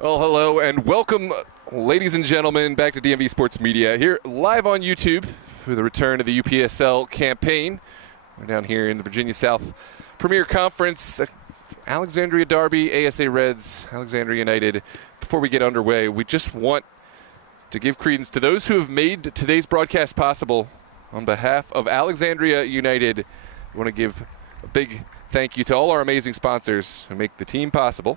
Well, hello and welcome, ladies and gentlemen, back to DMV Sports Media here live on YouTube for the return of the UPSL campaign. We're down here in the Virginia South Premier Conference, the Alexandria Derby, ASA Reds, Alexandria United. Before we get underway, we just want to give credence to those who have made today's broadcast possible. On behalf of Alexandria United, we want to give a big thank you to all our amazing sponsors who make the team possible.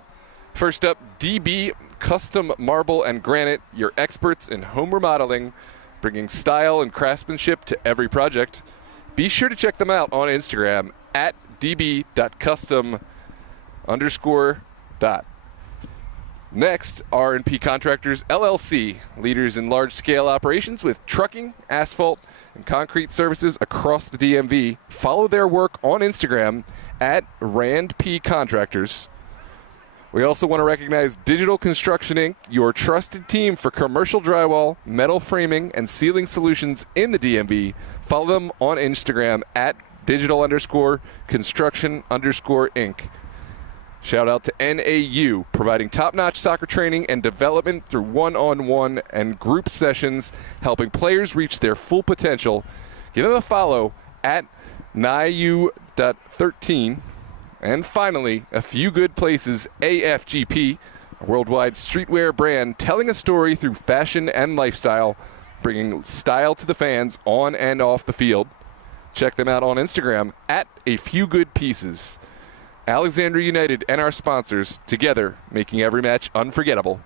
First up, DB Custom Marble and Granite, your experts in home remodeling, bringing style and craftsmanship to every project. Be sure to check them out on Instagram at db.custom_. Next, R&P Contractors LLC, leaders in large-scale operations with trucking, asphalt, and concrete services across the DMV. Follow their work on Instagram at RandP Contractors. We also want to recognize Digital Construction Inc., your trusted team for commercial drywall, metal framing, and ceiling solutions in the DMV. Follow them on Instagram at digital_construction_inc. Shout out to NAU, providing top-notch soccer training and development through one-on-one and group sessions, helping players reach their full potential. Give them a follow at NIU.13. And finally, A Few Good Places, AFGP, a worldwide streetwear brand telling a story through fashion and lifestyle, bringing style to the fans on and off the field. Check them out on Instagram at A Few Good Pieces. Alexandria United and our sponsors together, making every match unforgettable.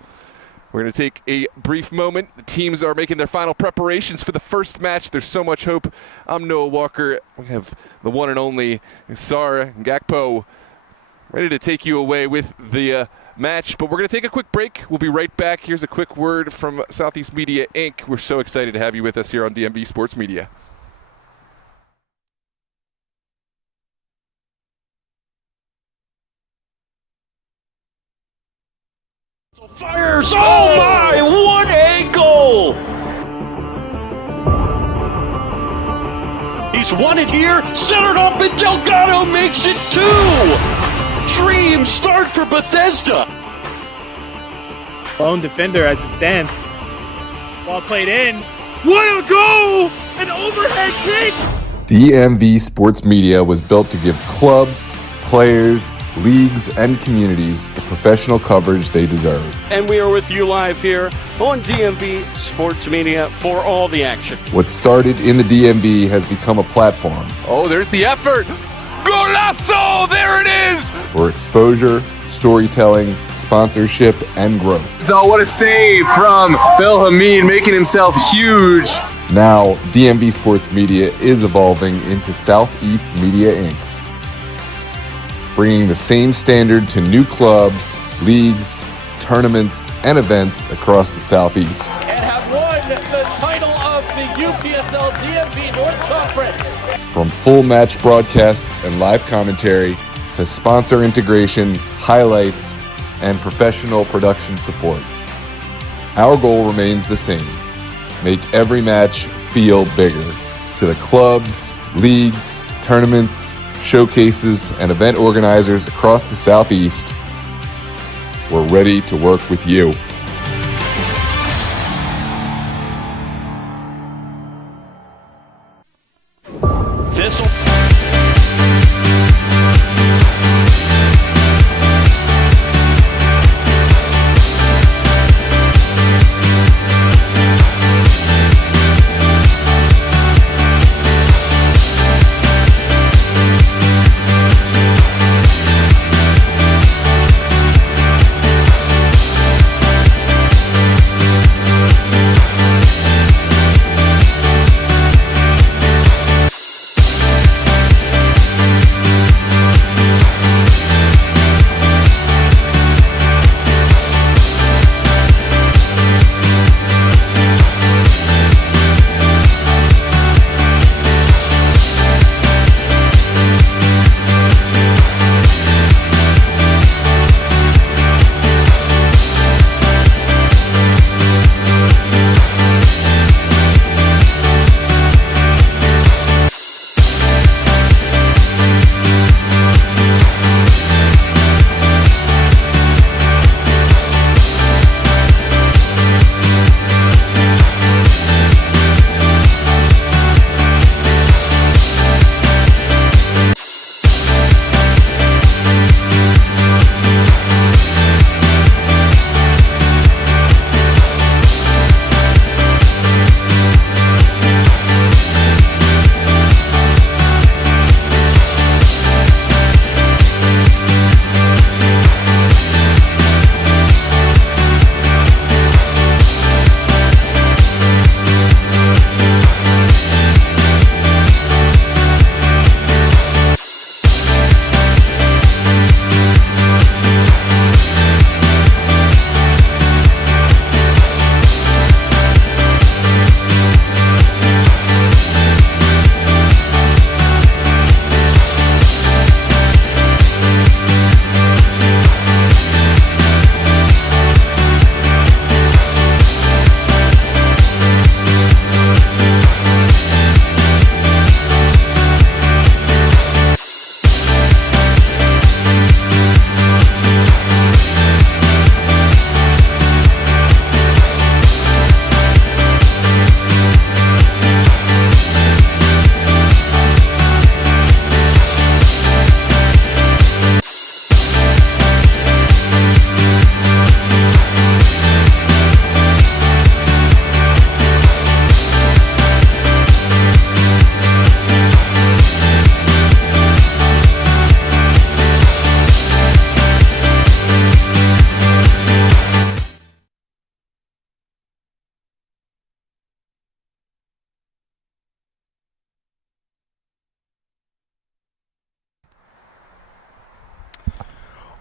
We're going to take a brief moment. The teams are making their final preparations for the first match. There's so much hope. I'm Noah Walker. We have the one and only Sarah Gakpo ready to take you away with the match. But we're going to take a quick break. We'll be right back. Here's a quick word from Southeast Media, Inc. We're so excited to have you with us here on DMV Sports Media. Fires! Oh my! What a goal! He's won it here, centered up, and Delgado makes it 2! Dream start for Bethesda! Lone defender as it stands. Ball played in. What a goal! An overhead kick! DMV Sports Media was built to give clubs, players, leagues, and communities the professional coverage they deserve. And we are with you live here on DMV Sports Media for all the action. What started in the DMV has become a platform. Oh, there's the effort. Golazo! There it is! For exposure, storytelling, sponsorship, and growth. So what a save from Bill Hamid, making himself huge. Now, DMV Sports Media is evolving into Southeast Media Inc., bringing the same standard to new clubs, leagues, tournaments, and events across the Southeast. And have won the title of the UPSL DMV North Conference. From full match broadcasts and live commentary to sponsor integration, highlights, and professional production support. Our goal remains the same: make every match feel bigger. To the clubs, leagues, tournaments, showcases, and event organizers across the Southeast, we're ready to work with you.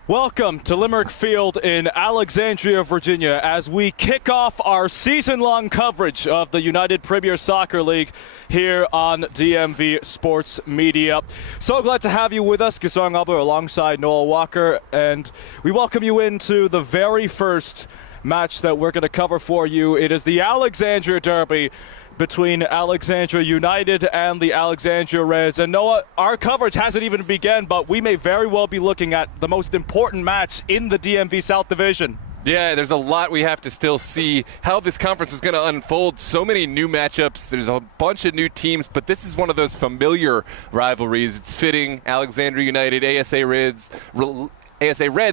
Welcome to Limerick Field in Alexandria, Virginia, as we kick off our season-long coverage of the United Premier Soccer League here on DMV Sports Media. So glad to have you with us, Gisong Aber, alongside Noel Walker, and we welcome you into the very first match that we're going to cover for you. It is the Alexandria Derby between Alexandria United and the Alexandria Reds. And Noah, our coverage hasn't even begun, but we may very well be looking at the most important match in the DMV South Division. Yeah, there's a lot we have to still see how this conference is going to unfold. So many new matchups. There's a bunch of new teams, but this is one of those familiar rivalries. It's fitting. Alexandria United, ASA Reds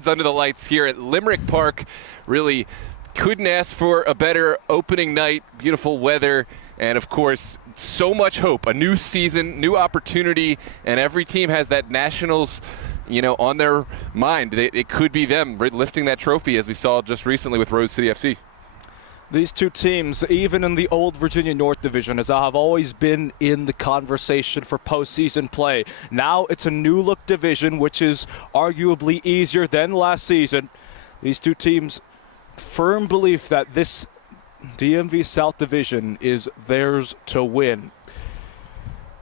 under the lights here at Limerick Park. Really couldn't ask for a better opening night. Beautiful weather. And, of course, so much hope. A new season, new opportunity, and every team has that Nationals, on their mind. It could be them lifting that trophy, as we saw just recently with Rose City FC. These two teams, even in the old Virginia North Division, as have always been in the conversation for postseason play. Now it's a new-look division, which is arguably easier than last season. These two teams, firm belief that this DMV South Division is theirs to win.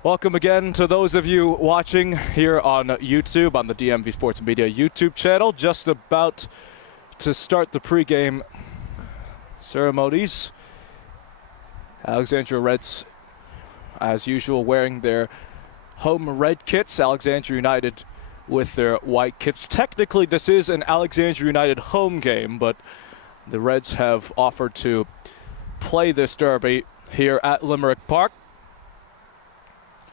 Welcome again to those of you watching here on YouTube, on the DMV Sports Media YouTube channel. Just about to start the pregame ceremonies. Alexandria Reds, as usual, wearing their home red kits. Alexandria United with their white kits. Technically, this is an Alexandria United home game, but the Reds have offered to play this derby here at Limerick Park.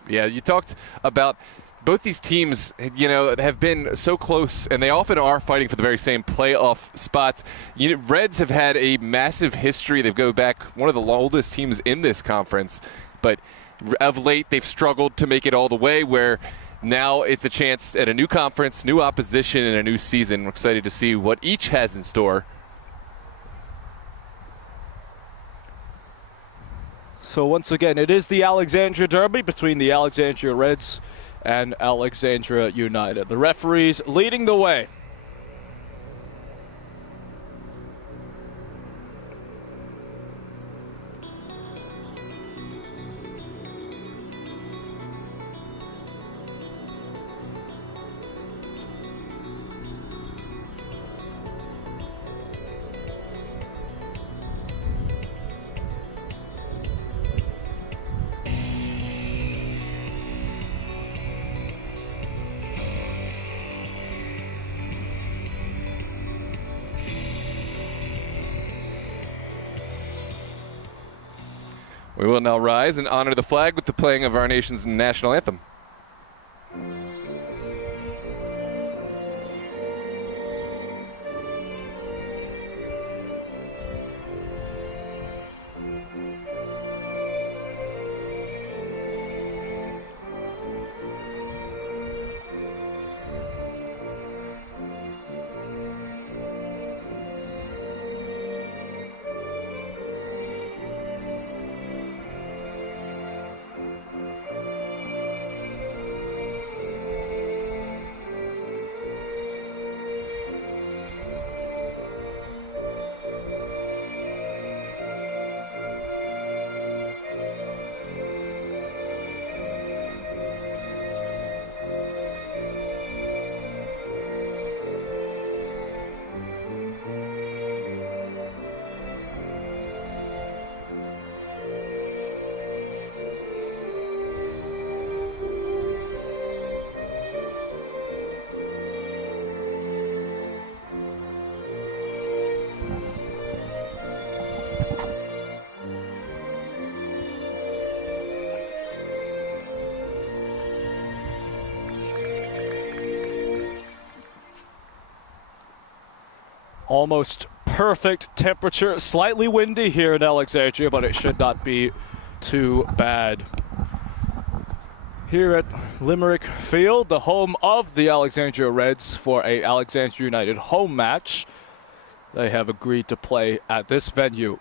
Yeah, you talked about both these teams, have been so close, and they often are fighting for the very same playoff spots. Reds have had a massive history. They go back, one of the oldest teams in this conference, but of late they've struggled to make it all the way, where now it's a chance at a new conference, new opposition, and a new season. We're excited to see what each has in store. So once again, it is the Alexandria Derby between the Alexandria Reds and Alexandria United. The referees leading the way. We will now rise and honor the flag with the playing of our nation's national anthem. Almost perfect temperature. Slightly windy here in Alexandria, but it should not be too bad. Here at Limerick Field, the home of the Alexandria Reds, for a Alexandria United home match. They have agreed to play at this venue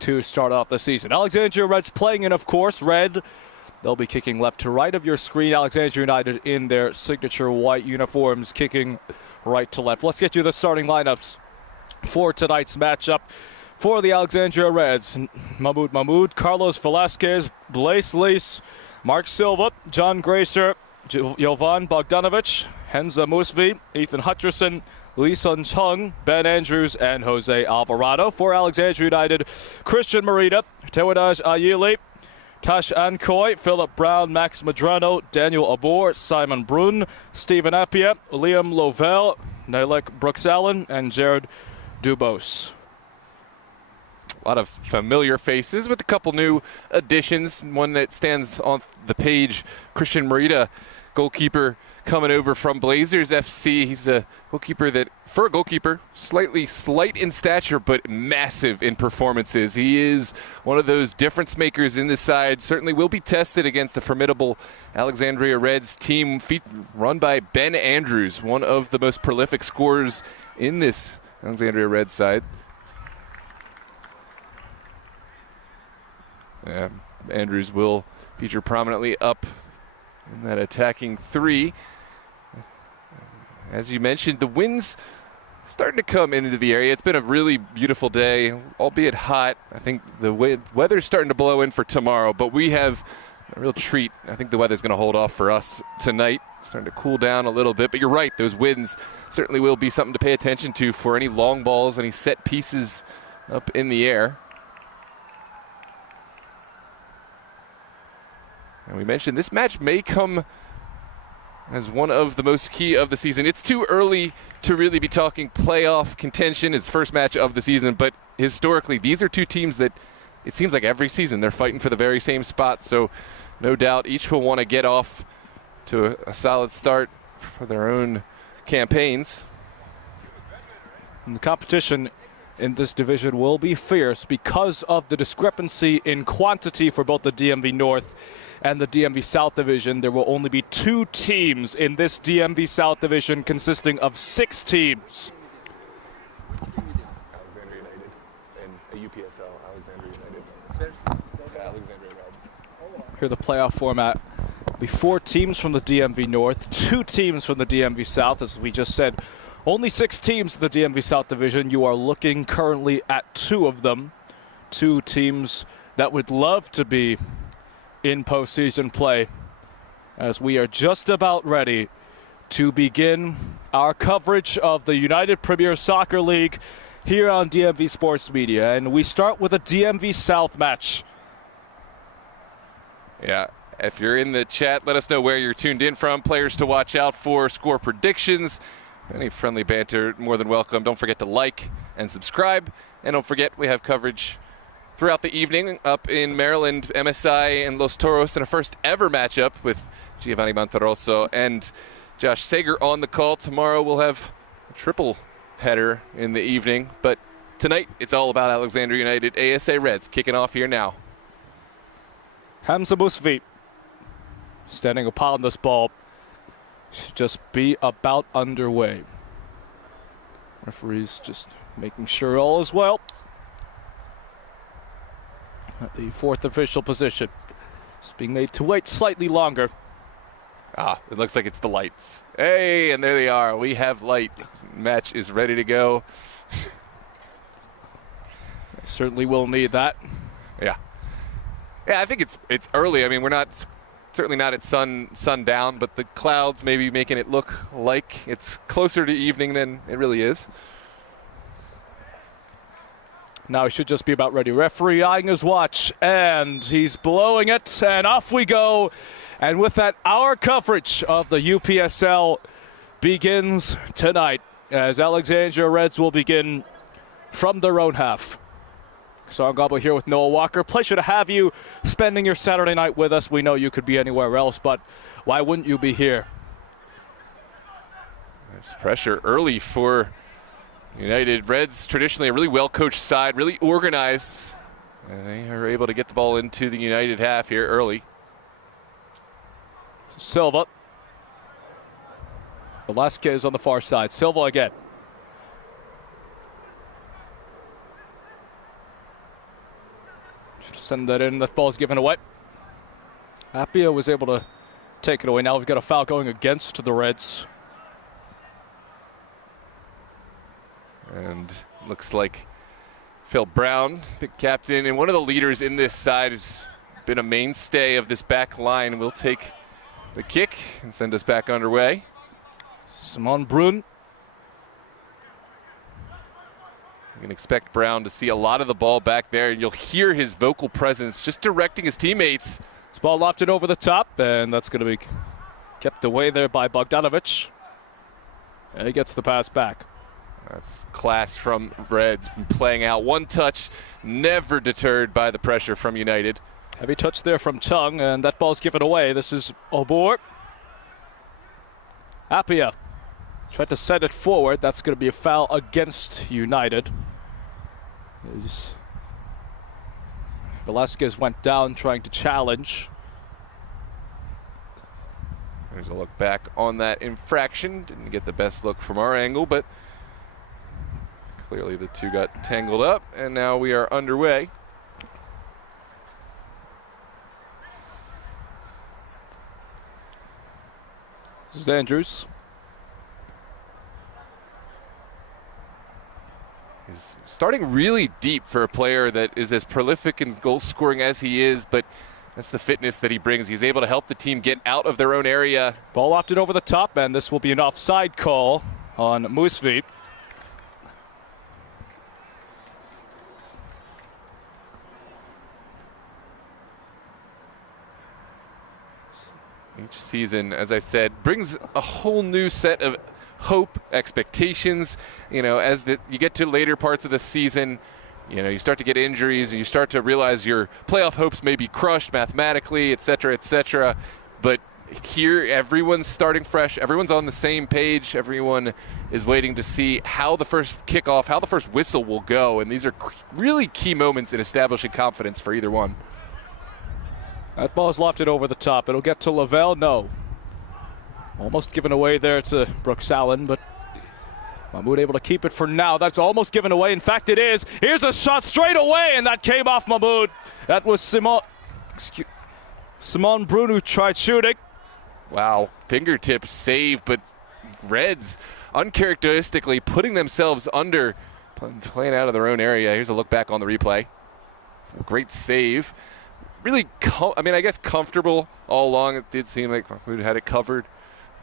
to start off the season. Alexandria Reds playing in, of course, red. They'll be kicking left to right of your screen. Alexandria United in their signature white uniforms, kicking right to left. Let's get you the starting lineups for tonight's matchup. For the Alexandria Reds, Mahmoud, Carlos Velasquez, Blaise Lees, Mark Silva, John Gracer, Jovan Bogdanovic, Henza Musvi, Ethan Hutcherson, Lee Sun Chung, Ben Andrews, and Jose Alvarado. For Alexandria United, Christian Marita, Tewadaj Ayili, Tash Ankoy, Philip Brown, Max Madrano, Daniel Abor, Simon Brun, Stephen Appia, Liam Lovell, Nalek Brooks Allen, and Jared Dubose. A lot of familiar faces with a couple new additions. One that stands on the page, Christian Marita, goalkeeper coming over from Blazers FC. He's a goalkeeper that, for a goalkeeper, slight in stature, but massive in performances. He is one of those difference makers in this side. Certainly will be tested against a formidable Alexandria Reds team run by Ben Andrews, one of the most prolific scorers in this Alexandria Reds side. Yeah, Andrews will feature prominently up in that attacking three. As you mentioned, the wind's starting to come into the area. It's been a really beautiful day, albeit hot. I think the weather's starting to blow in for tomorrow, but we have a real treat. I think the weather's going to hold off for us tonight. Starting to cool down a little bit, but you're right. Those winds certainly will be something to pay attention to for any long balls, any set pieces up in the air. And we mentioned this match may come as one of the most key of the season. It's too early to really be talking playoff contention. It's first match of the season, but historically, these are two teams that it seems like every season they're fighting for the very same spot. So no doubt each will want to get off to a solid start for their own campaigns. And the competition in this division will be fierce because of the discrepancy in quantity for both the DMV North and the DMV South Division. There will only be 2 teams in this DMV South Division consisting of 6 teams. Alexandria United and a UPSL, Alexandria United. Alexandria Reds. Here the playoff format. Be 4 teams from the DMV North, 2 teams from the DMV South. As we just said, only 6 teams in the DMV South Division. You are looking currently at 2 of them. 2 teams that would love to be in postseason play, as we are just about ready to begin our coverage of the United Premier Soccer League here on DMV Sports Media. And we start with a DMV South match. Yeah, if you're in the chat, let us know where you're tuned in from, players to watch out for, score predictions, any friendly banter, more than welcome. Don't forget to like and subscribe, and don't forget we have coverage throughout the evening up in Maryland, MSI and Los Toros in a first ever matchup with Giovanni Monterosso and Josh Sager on the call. Tomorrow we'll have a triple header in the evening, but tonight it's all about Alexandria United ASA Reds kicking off here now. Hamza Musvi standing upon this ball. Should just be about underway. Referees just making sure all is well. At the 4th official position. It's being made to wait slightly longer. It looks like it's the lights. Hey, and there they are. We have light. Match is ready to go. I certainly will need that. Yeah, I think it's early. I mean, we're certainly not at sundown, but the clouds maybe making it look like it's closer to evening than it really is. Now he should just be about ready. Referee eyeing his watch, and he's blowing it, and off we go. And with that, our coverage of the UPSL begins tonight, as Alexandria Reds will begin from their own half. Song Gobble here with Noah Walker. Pleasure to have you spending your Saturday night with us. We know you could be anywhere else, but why wouldn't you be here? There's pressure early for United. Reds, traditionally a really well-coached side, really organized. And they are able to get the ball into the United half here early. Silva. Velasquez on the far side. Silva again. Should send that in. That ball's given away. Appia was able to take it away. Now we've got a foul going against the Reds. And looks like Phil Brown, big captain, and one of the leaders in this side, has been a mainstay of this back line, will take the kick and send us back underway. Simon Brun. You can expect Brown to see a lot of the ball back there, and you'll hear his vocal presence just directing his teammates. This ball lofted over the top, and that's going to be kept away there by Bogdanovic. And he gets the pass back. That's class from Reds, playing out one touch, never deterred by the pressure from United. Heavy touch there from Chung, and that ball's given away. This is Obor. Appiah tried to set it forward. That's going to be a foul against United. Velasquez went down trying to challenge. There's a look back on that infraction. Didn't get the best look from our angle, but clearly the two got tangled up, and now we are underway. This is Andrews. He's starting really deep for a player that is as prolific in goal scoring as he is, but that's the fitness that he brings. He's able to help the team get out of their own area. Ball lofted over the top, and this will be an offside call on Musvi. Each season, as I said, brings a whole new set of hope, expectations. You know, as you get to later parts of the season, you know, you start to get injuries and you start to realize your playoff hopes may be crushed mathematically, et cetera, et cetera. But here, everyone's starting fresh. Everyone's on the same page. Everyone is waiting to see how the first kickoff, how the first whistle will go. And these are really key moments in establishing confidence for either one. That ball is lofted over the top. It'll get to Lavelle. No. Almost given away there to Brooks Allen, but Mahmoud able to keep it for now. That's almost given away. In fact, it is. Here's a shot straight away, and that came off Mahmoud. That was Simon Brun who tried shooting. Wow, fingertip save, but Reds uncharacteristically putting themselves under, playing out of their own area. Here's a look back on the replay. Great save. Really, I guess comfortable all along. It did seem like Mahmoud had it covered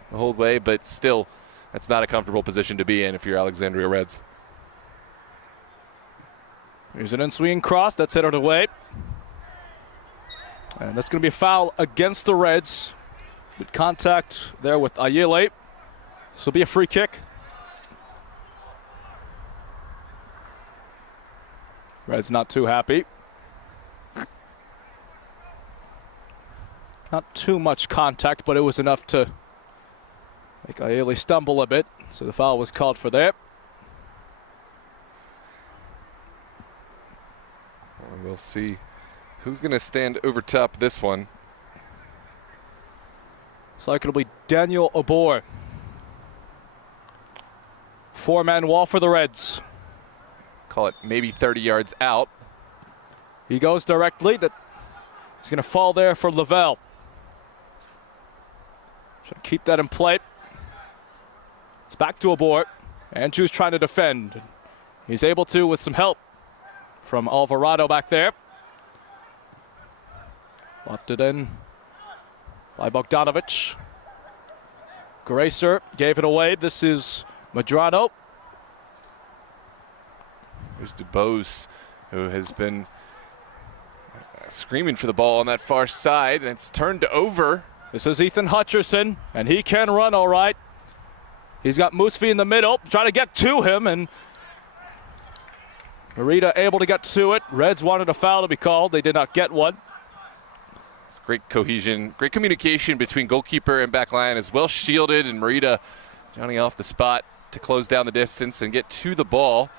the whole way, but still, that's not a comfortable position to be in if you're Alexandria Reds. Here's an in-swinging cross. That's headed away. And that's going to be a foul against the Reds. With contact there with Ayele. This will be a free kick. Reds not too happy. Not too much contact, but it was enough to make Ayele stumble a bit. So the foul was called for there. We'll see who's going to stand over top this one. Looks like it'll be Daniel Obor. Four-man wall for the Reds. Call it maybe 30 yards out. He goes directly. He's going to fall there for Lavelle. Trying to keep that in play. It's back to Obor. Andrews trying to defend. He's able to with some help from Alvarado back there. Lofted in by Bogdanovic. Gracer gave it away. This is Medrano. There's DuBose, who has been screaming for the ball on that far side, and it's turned over. This is Ethan Hutcherson, and he can run all right. He's got Musvi in the middle, trying to get to him, and Merida able to get to it. Reds wanted a foul to be called. They did not get one. It's great cohesion, great communication between goalkeeper and back line, as well shielded, and Merida Johnny off the spot to close down the distance and get to the ball.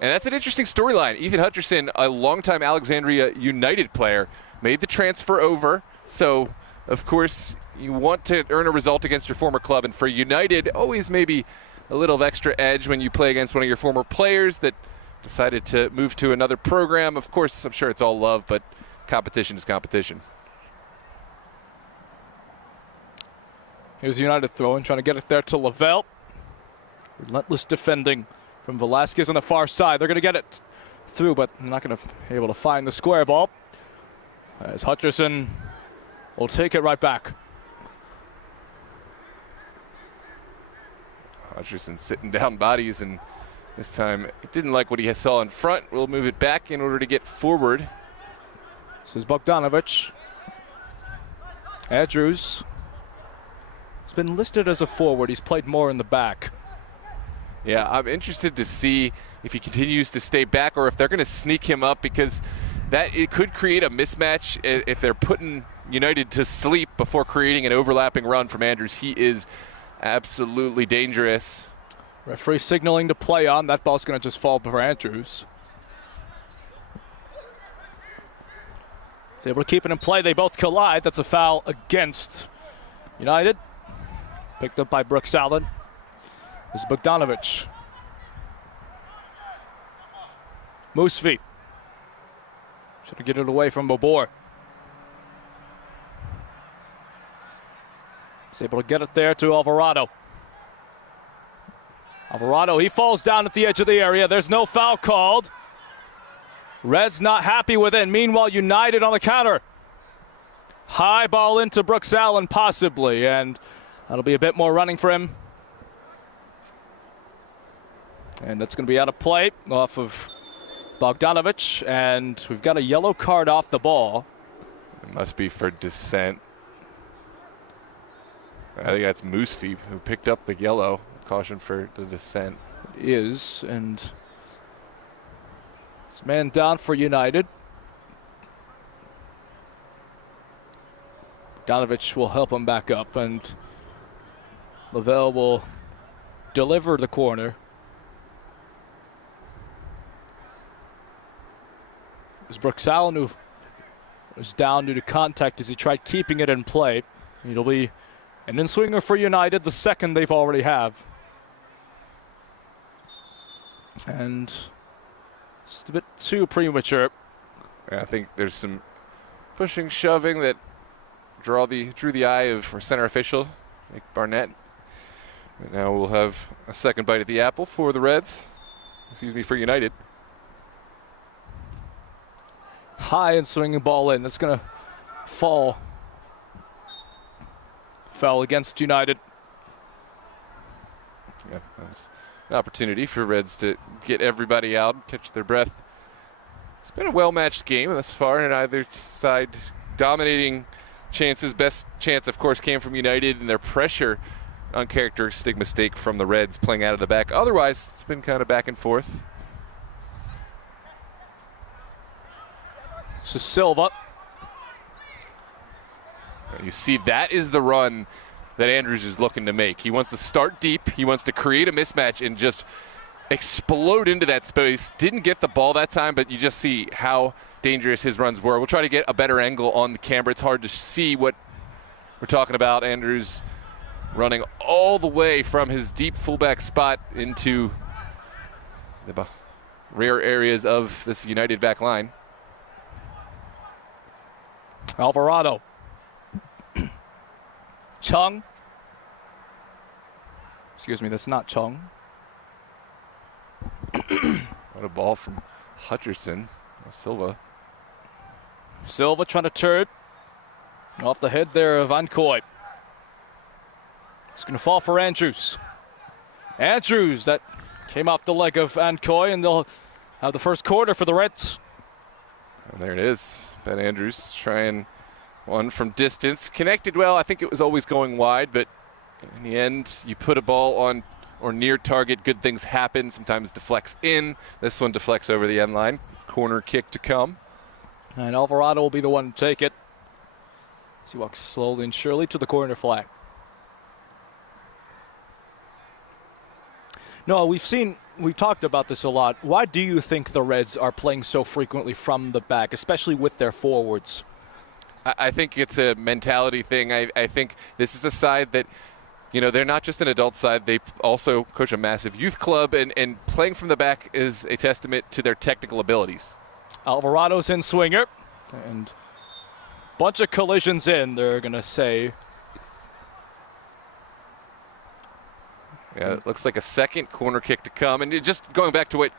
And that's an interesting storyline. Ethan Hutcherson, a longtime Alexandria United player, made the transfer over. So, of course, you want to earn a result against your former club. And for United, always maybe a little of extra edge when you play against one of your former players that decided to move to another program. Of course, I'm sure it's all love, but competition is competition. Here's United throwing, trying to get it there to Lavelle. Relentless defending from Velasquez on the far side. They're going to get it through, but they're not going to be able to find the square ball. As Hutcherson will take it right back. Hutcherson sitting down bodies, and this time it didn't like what he saw in front. We'll move it back in order to get forward. This is Bogdanovic. Andrews. He's been listed as a forward. He's played more in the back. Yeah, I'm interested to see if he continues to stay back or if they're going to sneak him up, because that it could create a mismatch if they're putting United to sleep before creating an overlapping run from Andrews. He is absolutely dangerous. Referee signaling to play on. That ball's going to just fall for Andrews. He's able to keep it in play. They both collide. That's a foul against United. Picked up by Brooks Allen. This is Bogdanovic. Musfi. Should get it away from Bobor. He's able to get it there to Alvarado. Alvarado, he falls down at the edge of the area. There's no foul called. Reds not happy with it. Meanwhile, United on the counter. High ball into Brooks Allen, possibly, and that'll be a bit more running for him. And that's going to be out of play off of Bogdanovic, and we've got a yellow card off the ball. It must be for dissent. I think that's Musfi who picked up the yellow. Caution for the dissent. It is, and this man down for United. Bogdanovic will help him back up, and Lavelle will deliver the corner. It was Brooks Allen who was down due to contact as he tried keeping it in play. It'll be an in-swinger for United, the second they've already have. And just a bit too premature. I think there's some pushing, shoving that drew the eye of our center official, Nick Barnett. And now we'll have a second bite at the apple for the Reds. Excuse me, for United. High and swinging ball in. That's going to fall. Foul against United. Yeah, that's an opportunity for Reds to get everybody out, catch their breath. It's been a well-matched game thus far, and either side dominating chances. Best chance, of course, came from United, and their pressure, uncharacteristic mistake from the Reds playing out of the back. Otherwise, it's been kind of back and forth. So Silva. You see, that is the run that Andrews is looking to make. He wants to start deep. He wants to create a mismatch and just explode into that space. Didn't get the ball that time, but you just see how dangerous his runs were. We'll try to get a better angle on the camera. It's hard to see what we're talking about. Andrews running all the way from his deep fullback spot into the rear areas of this United back line. Alvarado. Chung. Excuse me, that's not Chung. What a ball from Hutcherson. Silva. Silva trying to turn off the head there of Ancoy. It's going to fall for Andrews. Andrews, that came off the leg of Ancoy, and they'll have the first quarter for the Reds. And there it is. Ben Andrews trying one from distance. Connected well. I think it was always going wide, but in the end, you put a ball on or near target, good things happen. Sometimes deflects in. This one deflects over the end line. Corner kick to come. And Alvarado will be the one to take it. As he walks slowly and surely to the corner flag. No, we've talked about this a lot. Why do you think the Reds are playing so frequently from the back, especially with their forwards? I think it's a mentality thing. I think this is a side that, you know, they're not just an adult side. They also coach a massive youth club, and playing from the back is a testament to their technical abilities. Alvarado's in swinger, and bunch of collisions in, they're going to say. Yeah, it looks like a second corner kick to come. And just going back to what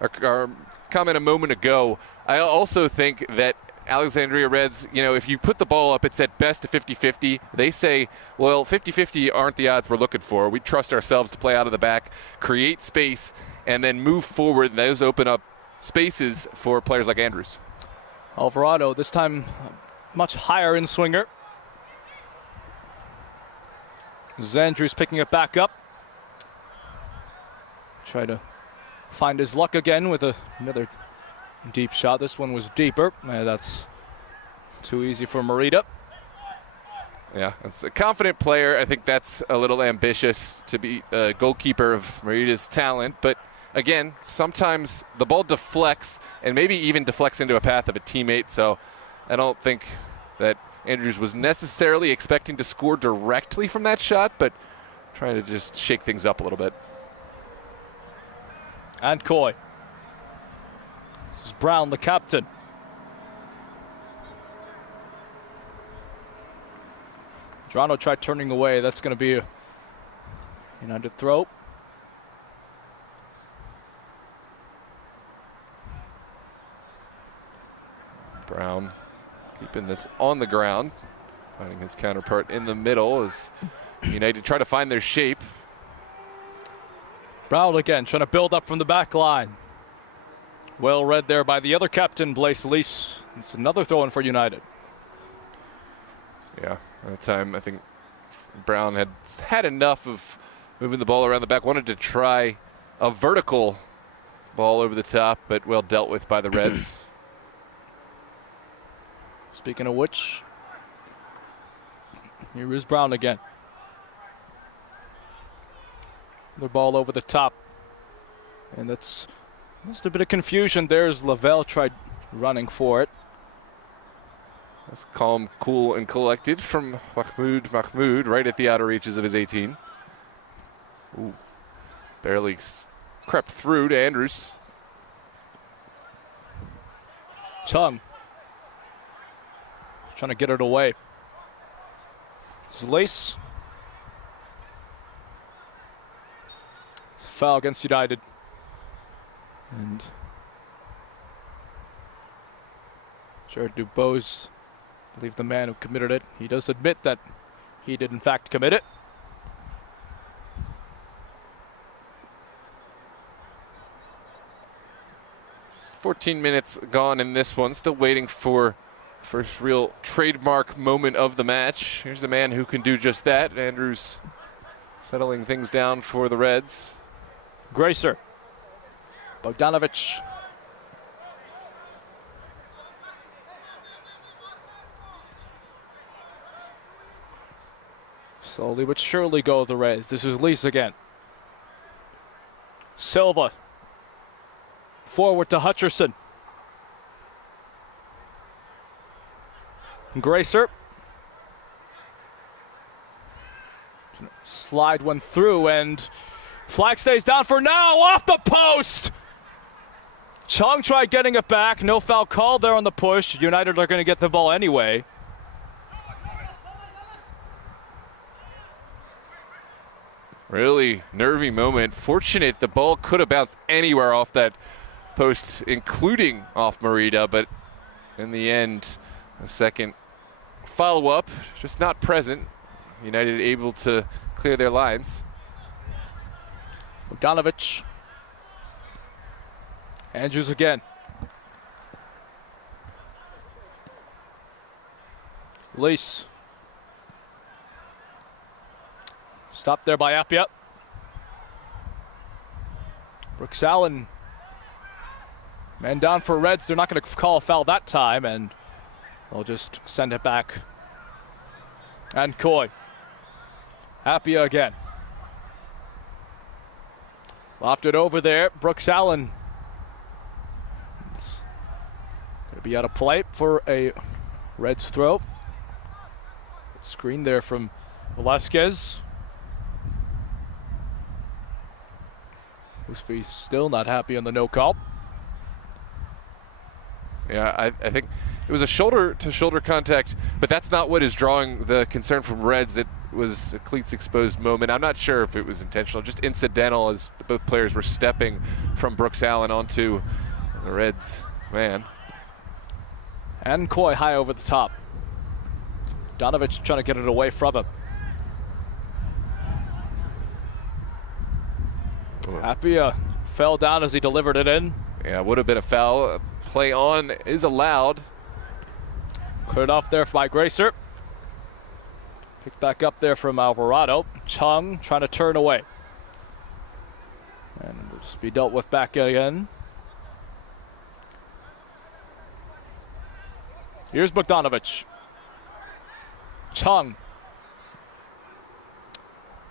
our comment a moment ago, I also think that Alexandria Reds, if you put the ball up, it's at best a 50-50. They say, well, 50-50 aren't the odds we're looking for. We trust ourselves to play out of the back, create space, and then move forward. And those open up spaces for players like Andrews. Alvarado, this time much higher in swinger. Andrews picking it back up. Try to find his luck again with another deep shot. This one was deeper. That's too easy for Merida. Yeah, it's a confident player. I think that's a little ambitious to be a goalkeeper of Merida's talent. But again, sometimes the ball deflects and maybe even deflects into a path of a teammate. So I don't think that Andrews was necessarily expecting to score directly from that shot, but trying to just shake things up a little bit. And Coy. This is Brown, the captain. Toronto tried turning away. That's going to be a United throw. Brown keeping this on the ground, finding his counterpart in the middle as United try to find their shape. Brown again, trying to build up from the back line. Well read there by the other captain, Blaise Lees. It's another throw-in for United. Yeah, at the time I think Brown had enough of moving the ball around the back, wanted to try a vertical ball over the top, but well dealt with by the Reds. Speaking of which, here is Brown again. The ball over the top. And that's just a bit of confusion there as Lavelle tried running for it. That's calm, cool, and collected from Mahmoud right at the outer reaches of his 18. Ooh, barely crept through to Andrews. Chung trying to get it away. Lace. It's a foul against United. And Jared Dubose, I believe the man who committed it, he does admit that he did in fact commit it. Just 14 minutes gone in this one. Still waiting for first real trademark moment of the match. Here's a man who can do just that. Andrews settling things down for the Reds. Gracer. Bogdanovic. Slowly but surely go the Reds. This is Lees again. Silva. Forward to Hutcherson. Gracer. Slide one through and flag stays down for now. Off the post. Chung tried getting it back. No foul call there on the push. United are going to get the ball anyway. Really nervy moment. Fortunate the ball could have bounced anywhere off that post, including off Merida, but in the end, a second follow-up, just not present. United able to clear their lines. Bogdanovic. Andrews again. Lees. Stopped there by Appia. Brooks Allen. Man down for Reds. They're not going to call a foul that time, and they'll just send it back. And Coy. Appia again. Lofted over there. Brooks Allen. It's going to be out of play for a Reds throw. Screen there from Velasquez. Who's still not happy on the no call. Yeah, I think it was a shoulder-to-shoulder contact, but that's not what is drawing the concern from Reds. It was a cleats exposed moment. I'm not sure if it was intentional, just incidental as both players were stepping from Brooks Allen onto the Reds man. And Coy high over the top. Donovich trying to get it away from him. Appia fell down as he delivered it in. Yeah, would have been a foul. Play on is allowed. Cleared off there by Gracer. Picked back up there from Alvarado. Chung trying to turn away. And will just be dealt with back again. Here's Bogdanovich. Chung.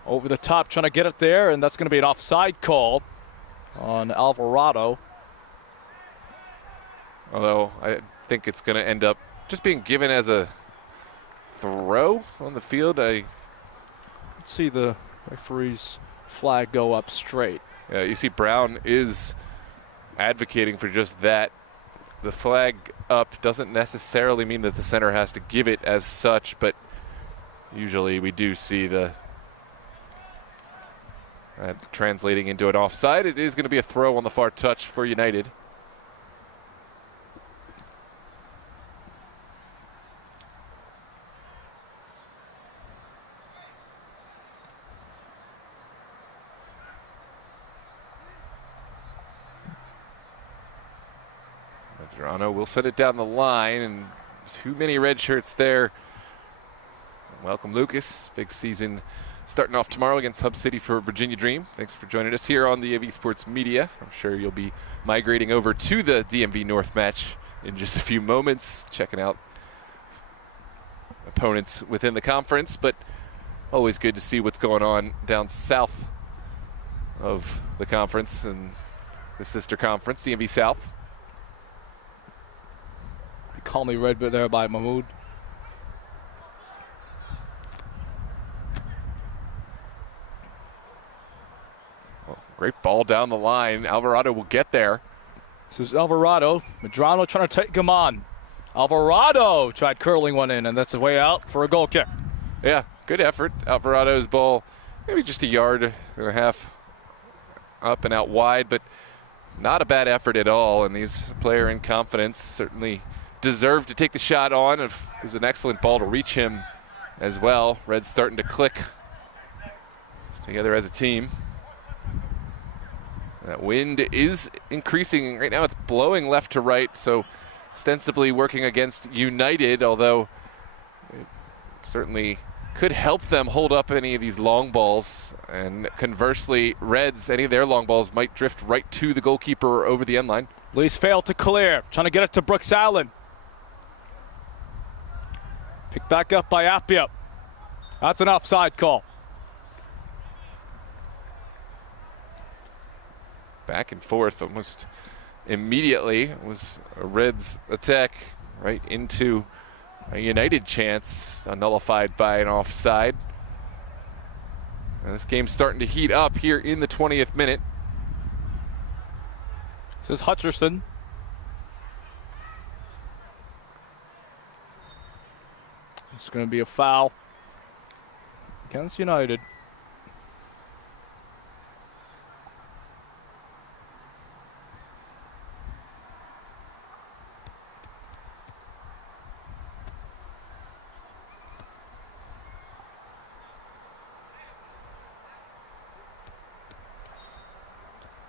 Over the top, trying to get it there, and that's going to be an offside call on Alvarado. Although I think it's going to end up just being given as a throw on the field. Let's see the referee's flag go up straight. Yeah, you see Brown is advocating for just that. The flag up doesn't necessarily mean that the center has to give it as such, but usually we do see the translating into an offside. It is going to be a throw on the far touch for United. Toronto will set it down the line, and too many red shirts there. Welcome, Lucas. Big season starting off tomorrow against Hub City for Virginia Dream. Thanks for joining us here on the AV Sports Media. I'm sure you'll be migrating over to the DMV North match in just a few moments, checking out opponents within the conference, but always good to see what's going on down south of the conference and the sister conference, DMV South. Call me red bit there by Mahmoud. Great ball down the line. Alvarado will get there. This is Alvarado. Medrano trying to take him on. Alvarado tried curling one in, and that's the way out for a goal kick. Yeah, good effort. Alvarado's ball, maybe just a yard and a half up and out wide, but not a bad effort at all. And these player in confidence certainly deserved to take the shot on. It was an excellent ball to reach him as well. Reds starting to click together as a team. That wind is increasing. Right now it's blowing left to right, so ostensibly working against United, although it certainly could help them hold up any of these long balls. And conversely, Reds, any of their long balls might drift right to the goalkeeper over the end line. Lee's failed to clear. Trying to get it to Brooks Allen. Picked back up by Appia. That's an offside call. Back and forth almost immediately. It was a Reds attack right into a United chance, nullified by an offside. And this game's starting to heat up here in the 20th minute. This is Hutcherson. It's going to be a foul against United.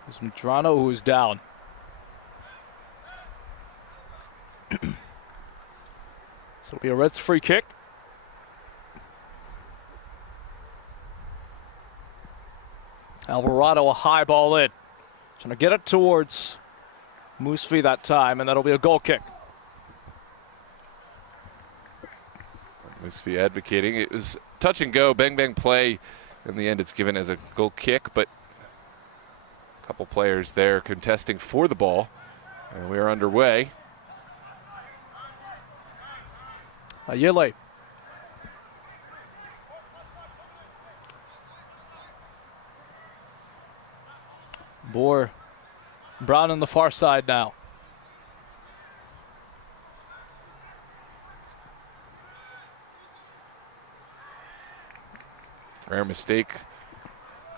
It's Medrano who is down. So it'll be a Reds free kick. Alvarado a high ball in. Trying to get it towards Musfi that time, and that'll be a goal kick. Musfi advocating. It was touch and go, bang bang play. In the end it's given as a goal kick, but a couple players there contesting for the ball. And we are underway. Ayele. Boer. Brown on the far side now. Rare mistake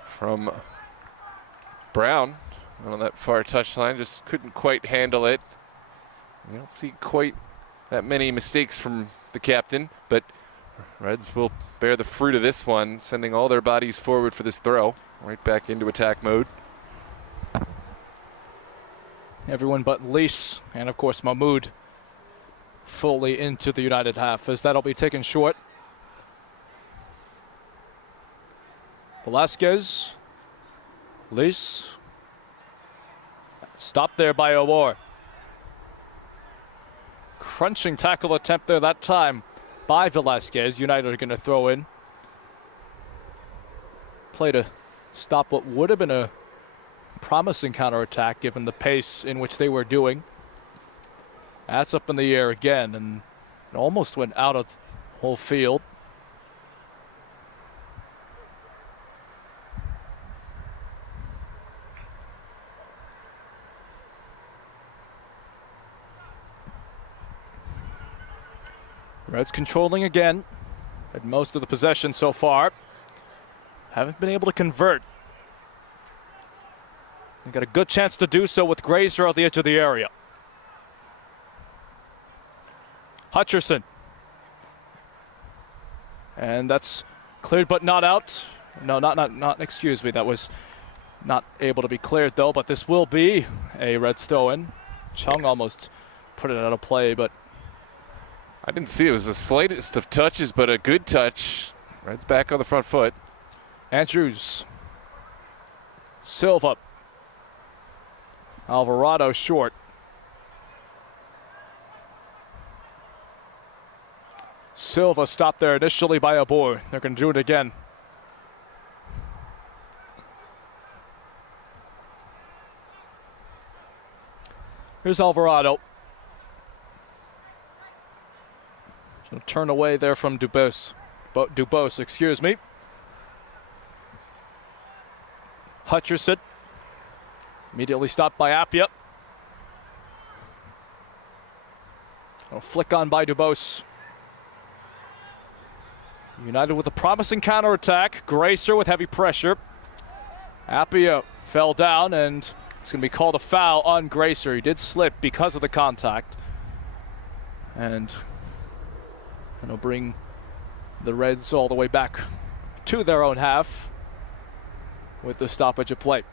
from Brown on that far touchline. Just couldn't quite handle it. You don't see quite that many mistakes from the captain, but Reds will bear the fruit of this one, sending all their bodies forward for this throw. Right back into attack mode. Everyone but Lease and, of course, Mahmoud fully into the United half, as that'll be taken short. Velasquez. Lease. Stopped there by O'War. Crunching tackle attempt there that time by Velasquez. United are going to throw in. Play to stop what would have been a promising counterattack given the pace in which they were doing. That's up in the air again, and it almost went out of the whole field. Reds controlling again. Had most of the possession so far. Haven't been able to convert. They got a good chance to do so with Grazer at the edge of the area. Hutcherson. And that's cleared but not out. No, not excuse me. That was not able to be cleared though, but this will be a Reds throw-in. Chung almost put it out of play, but I didn't see it. It was the slightest of touches, but a good touch. Reds back on the front foot. Andrews. Silva. Alvarado short. Silva stopped there initially by Abor. They're going to do it again. Here's Alvarado. So turn away there from Dubose, excuse me. Hutcherson. Immediately stopped by Appia. A flick on by Dubose. United with a promising counterattack. Grazer with heavy pressure. Appia fell down, and it's going to be called a foul on Grazer. He did slip because of the contact. And it'll bring the Reds all the way back to their own half with the stoppage of play.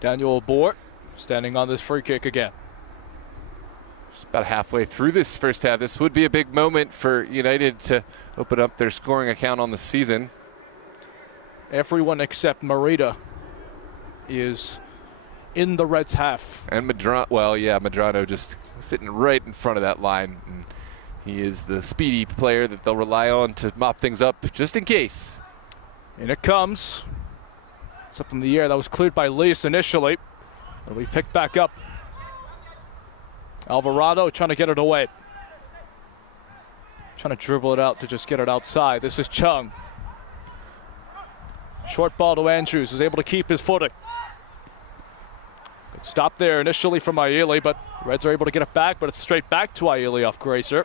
Daniel Abor standing on this free kick again. Just about halfway through this first half. This would be a big moment for United to open up their scoring account on the season. Everyone except Merida is in the Reds half. And Medrano just sitting right in front of that line. And he is the speedy player that they'll rely on to mop things up just in case. In it comes. It's up in the air. That was cleared by Lease initially. It'll be picked back up. Alvarado trying to get it away. Trying to dribble it out to just get it outside. This is Chung. Short ball to Andrews, who's able to keep his footing. Good stop there initially from Aieli, but Reds are able to get it back, but it's straight back to Aieli off Grazer.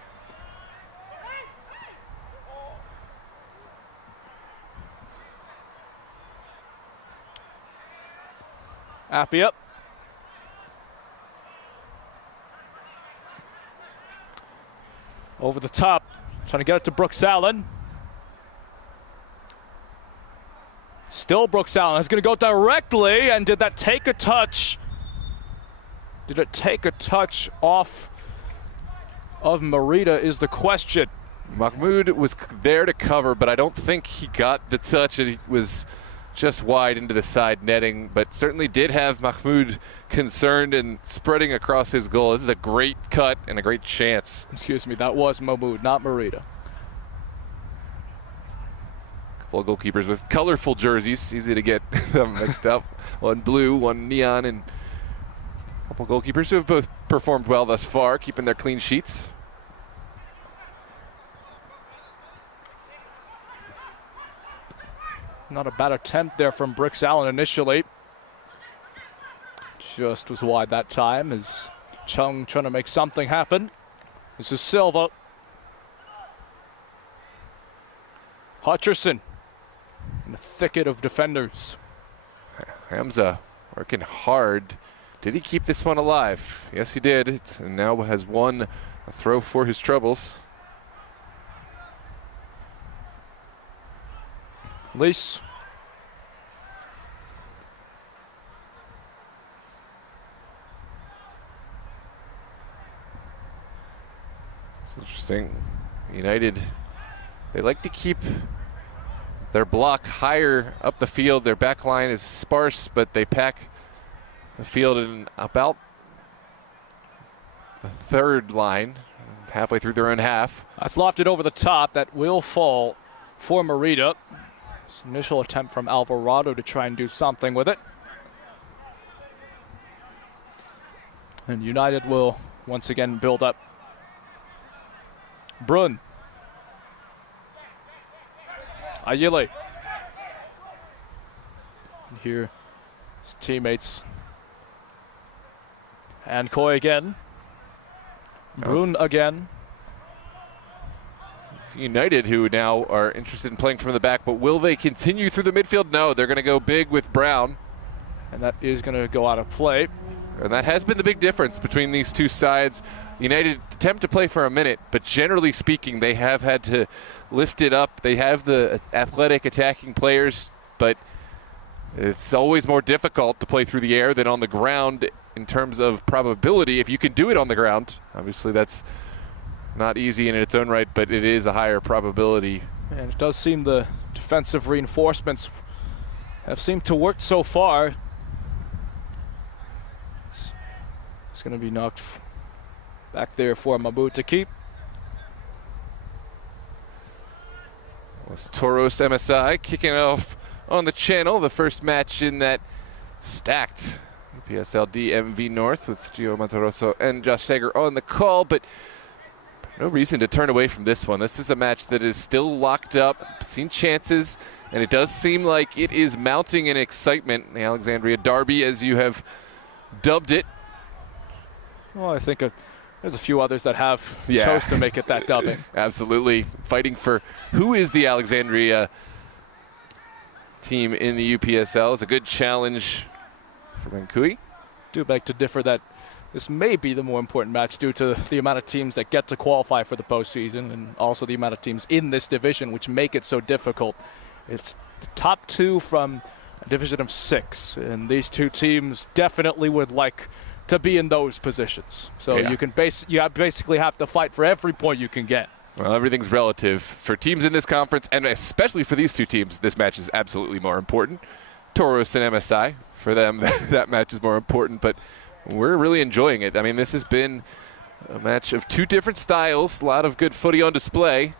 Appia. Over the top, trying to get it to Brooks Allen. Still Brooks Allen is going to go directly, and did that take a touch? Did it take a touch off of Merida is the question. Mahmoud was there to cover, but I don't think he got the touch. It was just wide into the side netting, but certainly did have Mahmoud concerned and spreading across his goal. This is a great cut and a great chance. Excuse me, that was Mahmoud, not Merida. Couple of goalkeepers with colorful jerseys. Easy to get them mixed up. One blue, one neon, and a couple goalkeepers who have both performed well thus far, keeping their clean sheets. Not a bad attempt there from Brooks Allen initially. Just was wide that time as Chung trying to make something happen. This is Silva. Hutcherson in the thicket of defenders. Hamza working hard. Did he keep this one alive? Yes, he did. And now has won a throw for his troubles. Lease. It's interesting. United, they like to keep their block higher up the field. Their back line is sparse, but they pack the field in about the third line, halfway through their own half. That's lofted over the top. That will fall for Merida. This initial attempt from Alvarado to try and do something with it. And United will once again build up. Brun. Ayile. And here, his teammates. And Coy again. Brun again. It's United who now are interested in playing from the back, but will they continue through the midfield? No, they're going to go big with Brown. And that is going to go out of play. And that has been the big difference between these two sides. United attempt to play for a minute, but generally speaking, they have had to lift it up. They have the athletic attacking players, but it's always more difficult to play through the air than on the ground in terms of probability. If you can do it on the ground, obviously that's not easy in its own right, but it is a higher probability. And it does seem the defensive reinforcements have seemed to work so far. It's going to be knocked back there for Mabu to keep. Was Toros MSI kicking off on the channel, the first match in that stacked UPSL DMV North with Gio Monteroso and Josh Sager on the call, but no reason to turn away from this one. This is a match that is still locked up, seen chances, and it does seem like it is mounting in excitement. The Alexandria Derby, as you have dubbed it. Well, I think there's a few others that have chose to make it that dubbing. Absolutely. Fighting for who is the Alexandria team in the UPSL. It's a good challenge for Mankui. Do beg to differ that this may be the more important match due to the amount of teams that get to qualify for the postseason and also the amount of teams in this division which make it so difficult. It's the top two from a division of 6, and these two teams definitely would like to be in those positions. So you basically have to fight for every point you can get. Well, everything's relative. For teams in this conference, and especially for these two teams, this match is absolutely more important. Toros and MSI, for them, that match is more important, but we're really enjoying it. I mean, this has been a match of two different styles, a lot of good footy on display.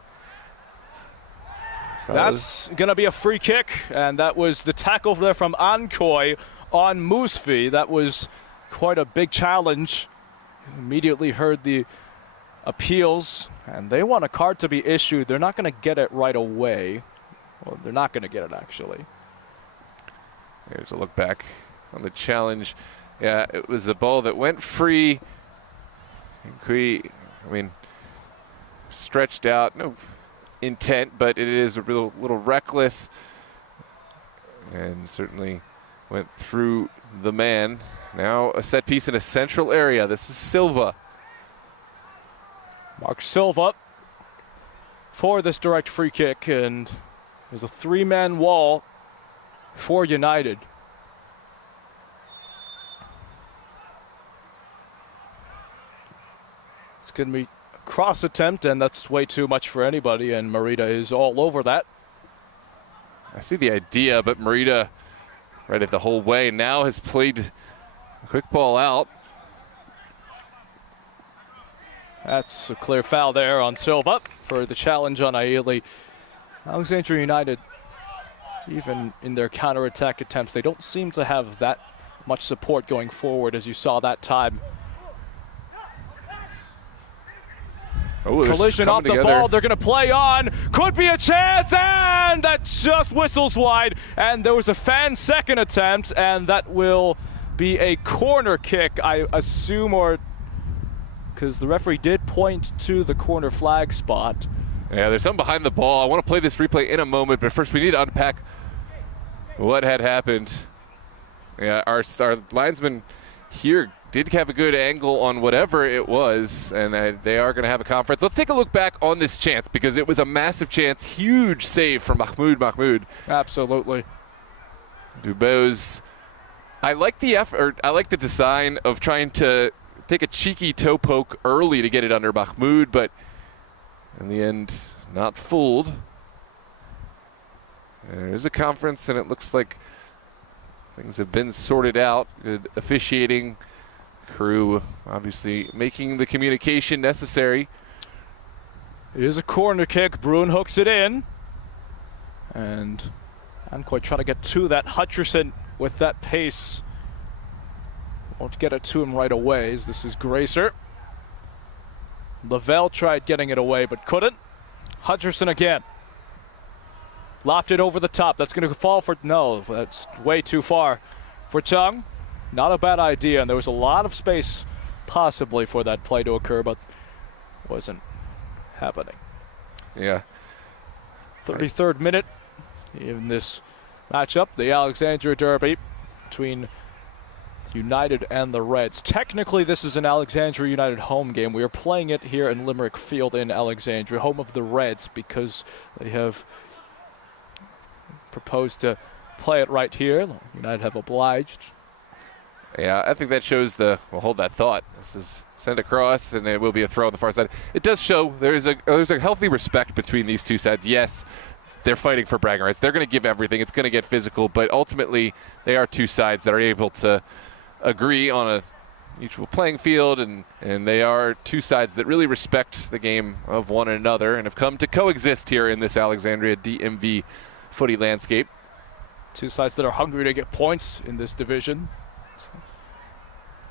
So that's going to be a free kick, and that was the tackle there from Ankoy on Musfi. That was quite a big challenge. Immediately heard the appeals, and they want a card to be issued. They're not going to get it right away. Well, they're not going to get it, actually. Here's a look back on the challenge. Yeah, it was a ball that went free. I mean, stretched out, no intent, but it is a little reckless, and certainly went through the man. Now a set piece in a central area. This is Silva. Mark Silva for this direct free kick, and there's a 3-man wall for United. It's going to be a cross attempt, and that's way too much for anybody, and Merida is all over that. I see the idea, but Merida read it the whole way. Now has played a quick ball out. That's a clear foul there on Silva for the challenge on Aili. Alexandria United, even in their counterattack attempts, they don't seem to have that much support going forward, as you saw that time. Oh, collision off the ball. They're going to play on. Could be a chance, and that just whistles wide. And there was a fan second attempt, and that will be a corner kick, I assume, or because the referee did point to the corner flag spot. Yeah, there's something behind the ball. I want to play this replay in a moment, but first we need to unpack what had happened. Yeah, our linesman here did have a good angle on whatever it was, and they are going to have a conference. Let's take a look back on this chance because it was a massive chance. Huge save from Mahmoud. Absolutely. Dubose. I like the effort. I like the design of trying to take a cheeky toe poke early to get it under Mahmoud, but in the end, not fooled. There's a conference, and it looks like things have been sorted out. Good officiating crew, obviously making the communication necessary. It is a corner kick. Bruin hooks it in. And Ancoy trying to get to that. Hutcherson with that pace. Won't get it to him right away as this is Gracer. Lavelle tried getting it away but couldn't. Hutcherson again. Lofted over the top. That's going to fall for... No, that's way too far for Chung. Not a bad idea, and there was a lot of space possibly for that play to occur, but wasn't happening. Yeah. 33rd minute in this matchup, the Alexandria Derby between United and the Reds. Technically, this is an Alexandria United home game. We are playing it here in Limerick Field in Alexandria, home of the Reds, because they have proposed to play it right here. United have obliged. Yeah, I think that shows the, well, hold that thought. This is sent across, and it will be a throw on the far side. It does show there's a healthy respect between these two sides. Yes, they're fighting for bragging rights. They're going to give everything. It's going to get physical, but ultimately they are two sides that are able to agree on a mutual playing field, and they are two sides that really respect the game of one another and have come to coexist here in this Alexandria DMV footy landscape. Two sides that are hungry to get points in this division.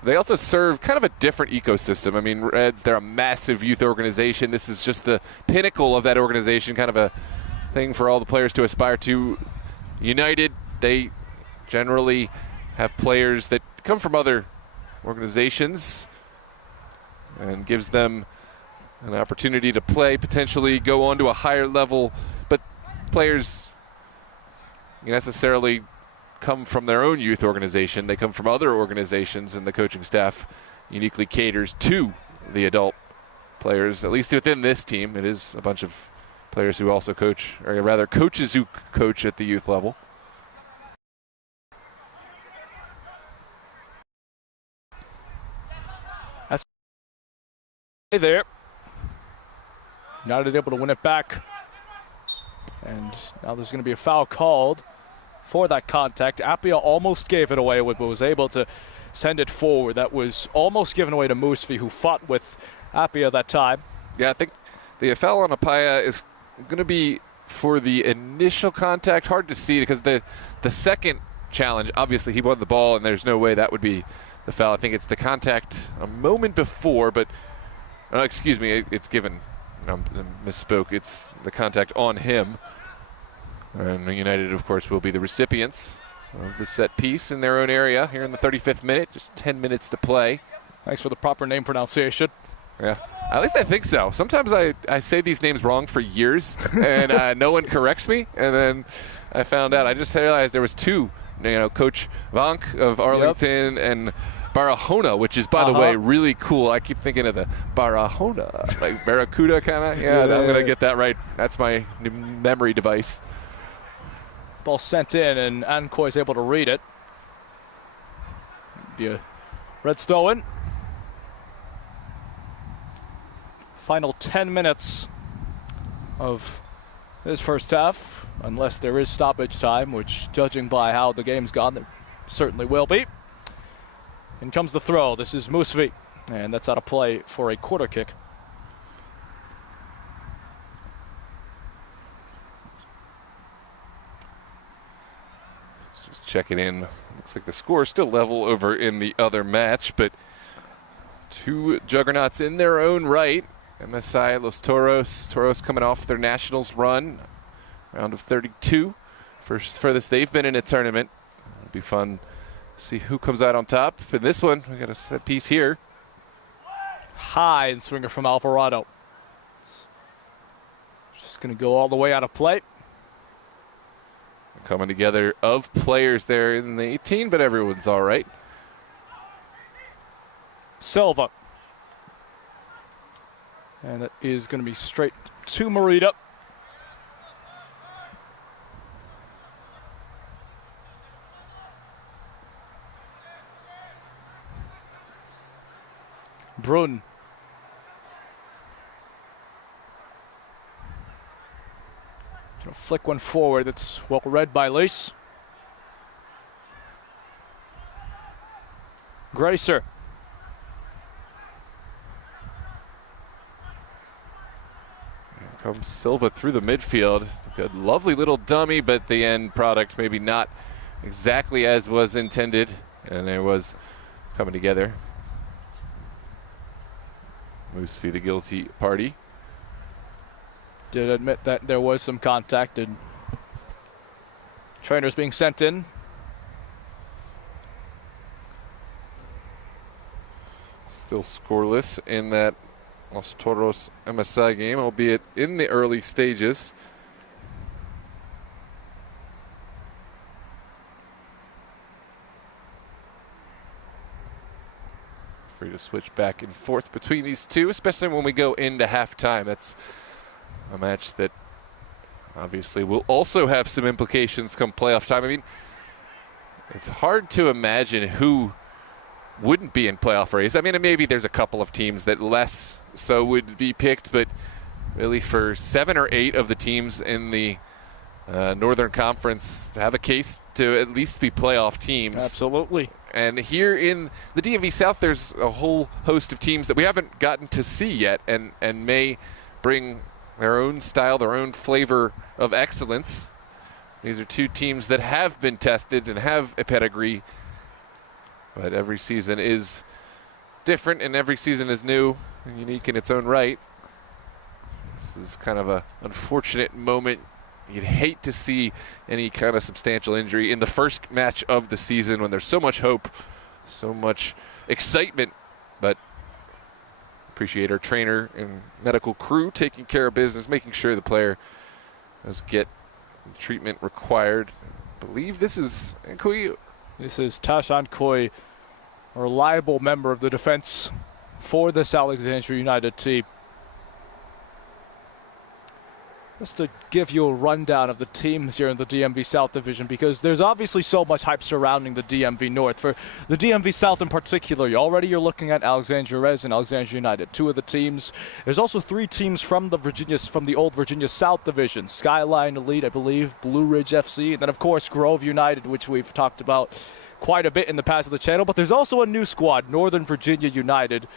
They also serve kind of a different ecosystem. I mean, Reds, they're a massive youth organization. This is just the pinnacle of that organization, kind of a thing for all the players to aspire to. United, they generally have players that come from other organizations and gives them an opportunity to play, potentially go on to a higher level. But players necessarily come from their own youth organization. They come from other organizations, and the coaching staff uniquely caters to the adult players. At least within this team, it is a bunch of players who also coach, or rather coaches who coach at the youth level. That's there. United able to win it back. And now there's going to be a foul called for that contact. Appia almost gave it away, but was able to send it forward. That was almost given away to Musfi, who fought with Appia that time. Yeah, I think the foul on Apaya is going to be for the initial contact. Hard to see because the second challenge, obviously he won the ball, and there's no way that would be the foul. I think it's the contact a moment before, but excuse me, it's given. I misspoke. It's the contact on him. And United, of course, will be the recipients of the set piece in their own area here in the 35th minute. Just 10 minutes to play. Thanks for the proper name pronunciation. Yeah, at least I think so. Sometimes I say these names wrong for years, and no one corrects me. And then I found out. I just realized there was two. Coach Vank of Arlington and Barahona, which is, by the way, really cool. I keep thinking of the Barahona, like Barracuda kind of. Yeah, I'm going to get that right. That's my new memory device. Ball sent in, and Ancoy is able to read it. Red Stowen. Final 10 minutes of this first half, unless there is stoppage time, which, judging by how the game's gone, there certainly will be. In comes the throw. This is Musvi, and that's out of play for a quarter kick. Checking in. Looks like the score is still level over in the other match, but two juggernauts in their own right. MSI Los Toros. Toros coming off their Nationals run. Round of 32. Furthest they've been in a tournament. It'll be fun to see who comes out on top. In this one, we got a set piece here. High and swinger from Alvarado. It's going to go all the way out of play. Coming together of players there in the 18, but everyone's all right. Silva. And that is going to be straight to Merida. Brun. Gonna flick one forward. That's well read by Lace. Gracer. Here comes Silva through the midfield. Good, lovely little dummy, but the end product maybe not exactly as was intended. And there was coming together. Moose the guilty party. Did admit that there was some contact and trainers being sent in. Still scoreless in that Los Toros MSI game, albeit in the early stages. Free to switch back and forth between these two, especially when we go into halftime. That's a match that obviously will also have some implications come playoff time. I mean, it's hard to imagine who wouldn't be in playoff race. I mean, maybe there's a couple of teams that less so would be picked, but really for 7 or 8 of the teams in the Northern Conference have a case to at least be playoff teams. Absolutely. And here in the DMV South, there's a whole host of teams that we haven't gotten to see yet and may bring their own style, their own flavor of excellence. These are two teams that have been tested and have a pedigree, but every season is different and every season is new and unique in its own right. This is kind of an unfortunate moment. You'd hate to see any kind of substantial injury in the first match of the season when there's so much hope, so much excitement, but appreciate our trainer and medical crew taking care of business, making sure the player does get the treatment required. I believe this is Nkui. This is Tashan Koi, a reliable member of the defense for this Alexandria United team. Just to give you a rundown of the teams here in the DMV South Division, because there's obviously so much hype surrounding the DMV North. For the DMV South in particular, you're looking at Alexandria Res and Alexandria United, 2 of the teams. There's also 3 teams from the old Virginia South Division. Skyline Elite, I believe, Blue Ridge FC, and then of course Grove United, which we've talked about quite a bit in the past of the channel. But there's also a new squad, Northern Virginia United,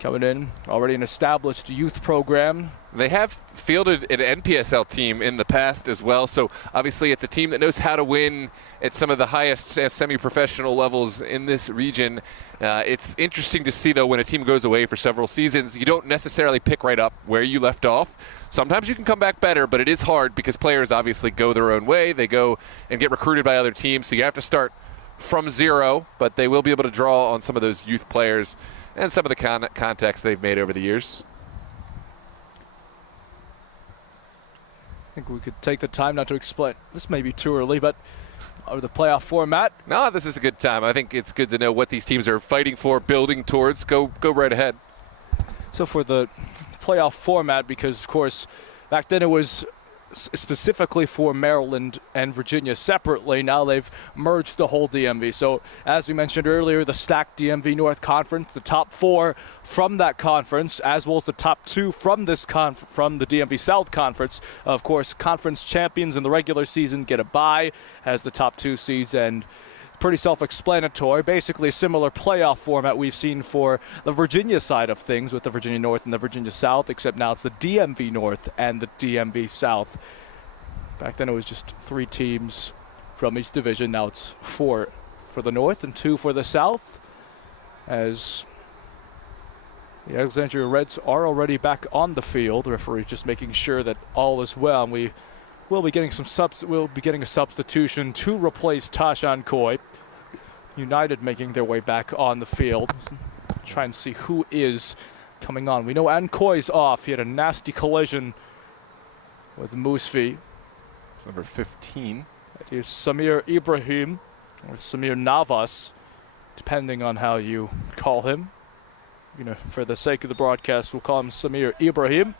coming in, already an established youth program. They have fielded an NPSL team in the past as well, so obviously it's a team that knows how to win at some of the highest semi-professional levels in this region. It's interesting to see, though, when a team goes away for several seasons, you don't necessarily pick right up where you left off. Sometimes you can come back better, but it is hard because players obviously go their own way. They go and get recruited by other teams, so you have to start from zero, but they will be able to draw on some of those youth players and some of the contacts they've made over the years. I think we could take the time not to explain. This may be too early, but the playoff format. No, this is a good time. I think it's good to know what these teams are fighting for, building towards. Go right ahead. So for the playoff format, because of course back then it was specifically for Maryland and Virginia separately. Now they've merged the whole DMV. So as we mentioned earlier, the stacked DMV North Conference, the top 4 from that conference, as well as the top 2 from this from the DMV South Conference. Of course, conference champions in the regular season get a bye as the top 2 seeds, and pretty self-explanatory. Basically a similar playoff format we've seen for the Virginia side of things with the Virginia North and the Virginia South, except now it's the DMV North and the DMV South. Back then it was just 3 teams from each division. Now it's 4 for the North and 2 for the South, as the Alexandria Reds are already back on the field. The referee just making sure that all is well, and we will be getting a substitution to replace Tashan Koi. United making their way back on the field. Try and see who is coming on. We know Ankoy's off. He had a nasty collision with Musfi. It's number 15. Here's Samir Ibrahim, or Samir Navas, depending on how you call him. For the sake of the broadcast, we'll call him Samir Ibrahim.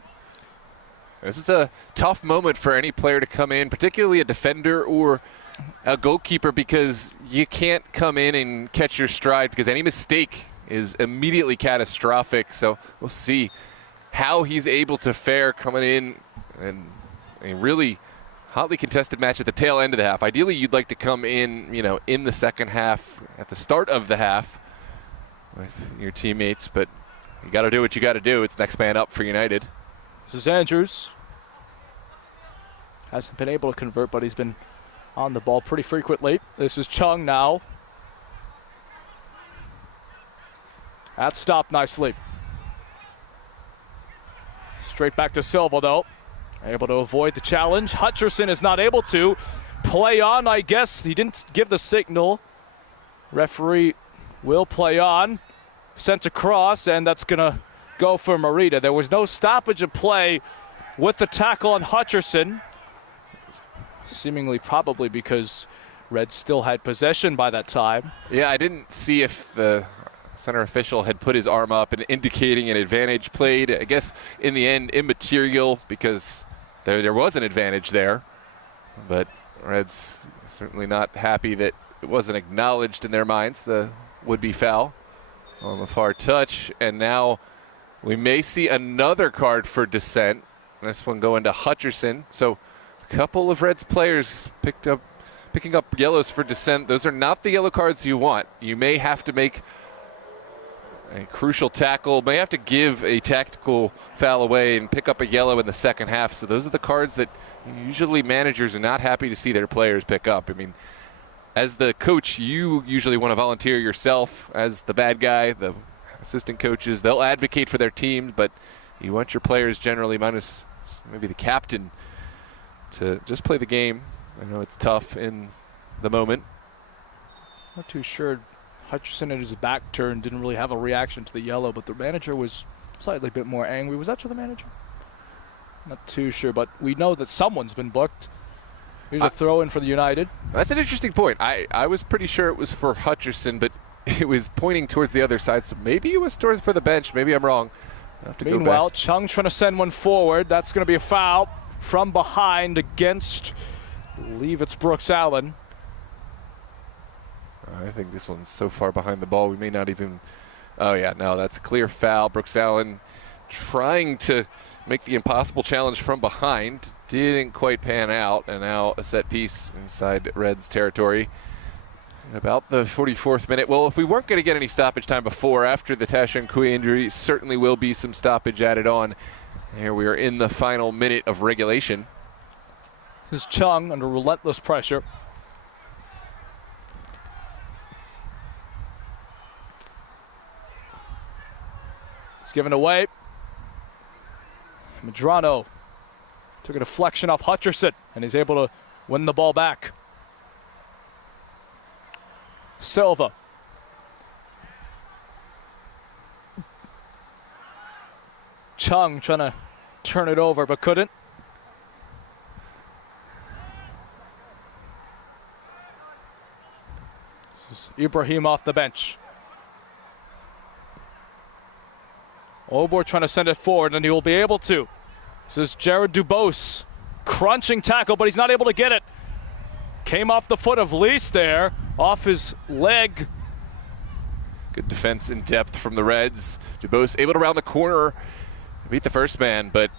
This is a tough moment for any player to come in, particularly a defender or a goalkeeper, because you can't come in and catch your stride because any mistake is immediately catastrophic. So we'll see how he's able to fare coming in and a really hotly contested match at the tail end of the half. Ideally, you'd like to come in, in the second half, at the start of the half with your teammates, but you got to do what you got to do. It's next man up for United. This is Andrews. Hasn't been able to convert, but he's been on the ball pretty frequently. This is Chung now. That stopped nicely. Straight back to Silva, though. Able to avoid the challenge. Hutcherson is not able to play on, I guess. He didn't give the signal. Referee will play on. Sent across, and that's going to go for Marita. There was no stoppage of play with the tackle on Hutcherson. Seemingly probably because Reds still had possession by that time. Yeah, I didn't see if the center official had put his arm up and indicating an advantage played. I guess in the end, immaterial because there was an advantage there. But Reds certainly not happy that it wasn't acknowledged in their minds, the would-be foul on the far touch. And now we may see another card for dissent. This one going to Hutcherson. So a couple of Reds players picking up yellows for dissent. Those are not the yellow cards you want. You may have to make a crucial tackle, may have to give a tactical foul away and pick up a yellow in the second half. So those are the cards that usually managers are not happy to see their players pick up. I mean, as the coach, you usually want to volunteer yourself as the bad guy. The assistant coaches, they'll advocate for their team, but you want your players generally, minus maybe the captain, to just play the game. I know it's tough in the moment. Not too sure. Hutcherson had his back turned, didn't really have a reaction to the yellow, but the manager was slightly a bit more angry. Was that to the manager? Not too sure, but we know that someone's been booked. Here's a throw in for the United. That's an interesting point. I was pretty sure it was for Hutcherson, but it was pointing towards the other side, so maybe it was towards for the bench. Maybe I'm wrong. I'll have to Meanwhile, go back. Chung trying to send one forward. That's going to be a foul from behind against, I believe it's Brooks Allen. I think this one's so far behind the ball we may not even. Oh yeah, no, that's a clear foul. Brooks Allen trying to make the impossible challenge from behind. Didn't quite pan out, and now a set piece inside Reds territory. In about the 44th minute. Well, if we weren't going to get any stoppage time before, after the Tashan Kui injury, certainly will be some stoppage added on. Here we are in the final minute of regulation. This is Chung under relentless pressure. It's given away. Medrano took a deflection off Hutcherson, and he's able to win the ball back. Silva. Chung trying to turn it over, but couldn't. This is Ibrahim off the bench. Obor trying to send it forward, and he will be able to. This is Jared Dubose. Crunching tackle, but he's not able to get it. Came off the foot of Lease there, off his leg. Good defense in depth from the Reds. Dubose able to round the corner, beat the first man, but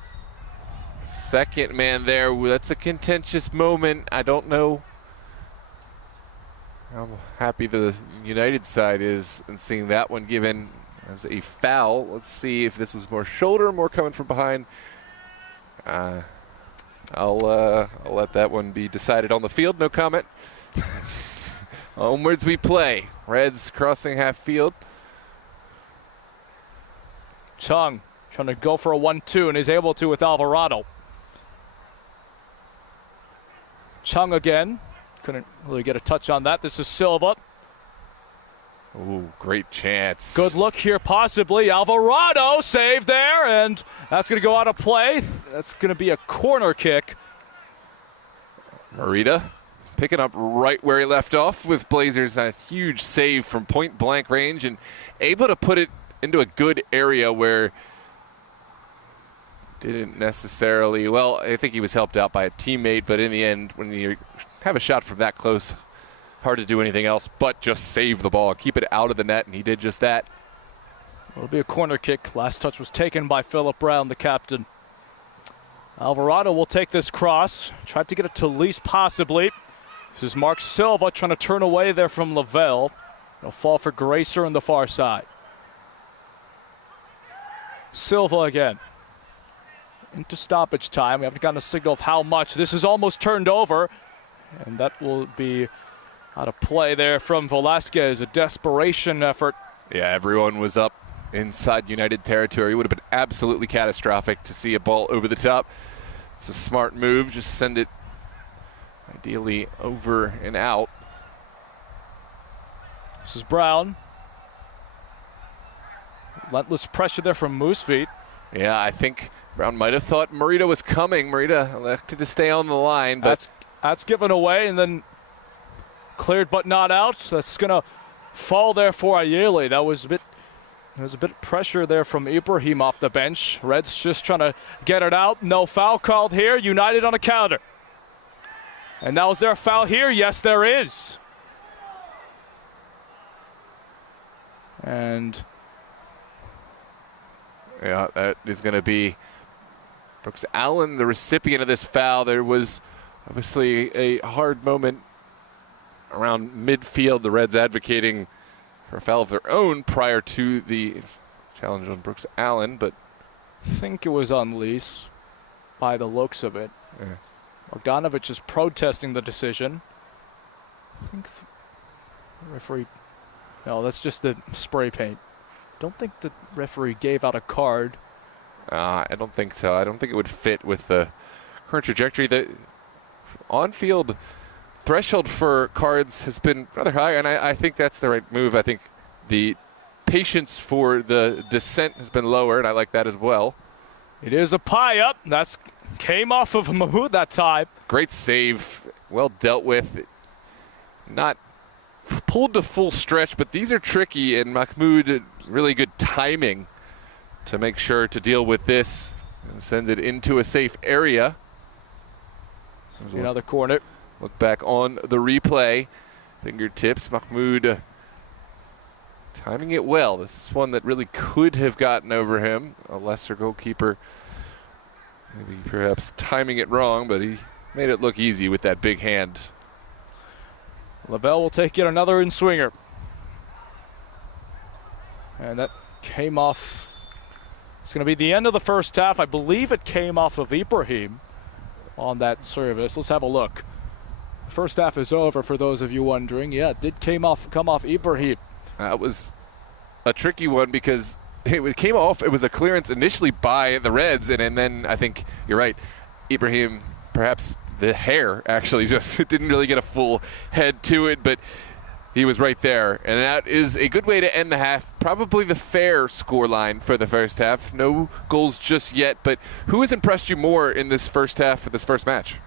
second man there, that's a contentious moment. I don't know how happy the United side is in seeing that one given as a foul. Let's see if this was more shoulder, more coming from behind. I'll let that one be decided on the field. No comment. Onwards we play. Reds crossing half field. Chung trying to go for a 1-2, and he's able to with Alvarado. Chung again. Couldn't really get a touch on that. This is Silva. Ooh, great chance. Good look here, possibly. Alvarado save there, and that's going to go out of play. That's going to be a corner kick. Morita picking up right where he left off with Blazers. A huge save from point blank range and able to put it into a good area where didn't necessarily, well, I think he was helped out by a teammate, but in the end, when you have a shot from that close, hard to do anything else but just save the ball, keep it out of the net, and he did just that. It'll be a corner kick. Last touch was taken by Philip Brown, the captain. Alvarado will take this cross. Tried to get it to Lease possibly. This is Mark Silva trying to turn away there from Lavelle. It'll fall for Gracer on the far side. Silva again. Into stoppage time. We haven't gotten a signal of how much. This is almost turned over. And that will be out of play there from Velasquez. A desperation effort. Yeah, everyone was up inside United territory. It would have been absolutely catastrophic to see a ball over the top. It's a smart move. Just send it ideally over and out. This is Brown. Relentless pressure there from Moosefeet. Yeah, I think Brown might have thought Morita was coming. Morita elected to stay on the line, but that's given away and then cleared but not out. That's going to fall there for Ayele. There was a bit of pressure there from Ibrahim off the bench. Reds just trying to get it out. No foul called here. United on a counter. And now is there a foul here? Yes, there is. And yeah, that is going to be Brooks Allen, the recipient of this foul. There was obviously a hard moment around midfield. The Reds advocating for a foul of their own prior to the challenge on Brooks Allen, but I think it was on Lease by the looks of it. Yeah. Bogdanovich is protesting the decision. I think the referee, no, that's just the spray paint. Don't think the referee gave out a card. I don't think so. I don't think it would fit with the current trajectory. The on-field threshold for cards has been rather high, and I think that's the right move. I think the patience for the descent has been lower, and I like that as well. It is a pie-up. That's came off of Mahmoud that time. Great save. Well dealt with. Not pulled to full stretch, but these are tricky, and Mahmoud, really good timing to make sure to deal with this and send it into a safe area. Another corner. Look back on the replay. Fingertips. Mahmoud timing it well. This is one that really could have gotten over him. A lesser goalkeeper maybe perhaps timing it wrong, but he made it look easy with that big hand. Lavelle will take yet another in-swinger. And that came off. It's going to be the end of the first half. I believe it came off of Ibrahim on that service. Let's have a look. First half is over for those of you wondering. Yeah, it did come off Ibrahim. That was a tricky one because it came off. It was a clearance initially by the Reds, and then I think you're right. Ibrahim, perhaps the hair actually just didn't really get a full head to it, but he was right there. And that is a good way to end the half. Probably the fair scoreline for the first half. No goals just yet, but who has impressed you more in this first half for this first match?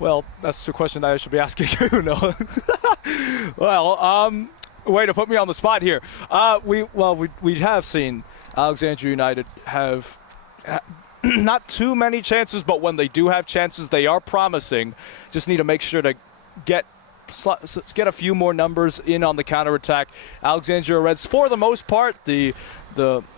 Well, that's the question that I should be asking you, no? Well, way to put me on the spot here. We have seen Alexandria United have not too many chances, but when they do have chances, they are promising. Just need to make sure to get a few more numbers in on the counterattack. Alexandria Reds, for the most part, the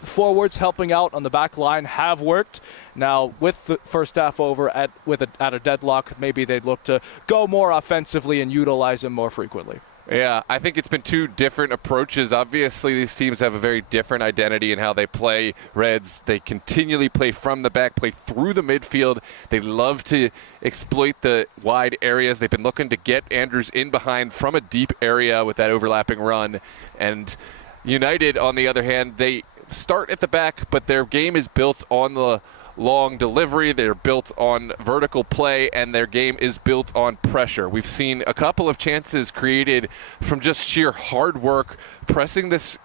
forwards helping out on the back line have worked. Now, with the first half over at a deadlock, maybe they'd look to go more offensively and utilize them more frequently. Yeah, I think it's been two different approaches. Obviously, these teams have a very different identity in how they play. Reds, they continually play from the back, play through the midfield. They love to exploit the wide areas. They've been looking to get Andrews in behind from a deep area with that overlapping run. And United, on the other hand, they start at the back, but their game is built on the long delivery. They're built on vertical play, and their game is built on pressure. We've seen a couple of chances created from just sheer hard work, pressing this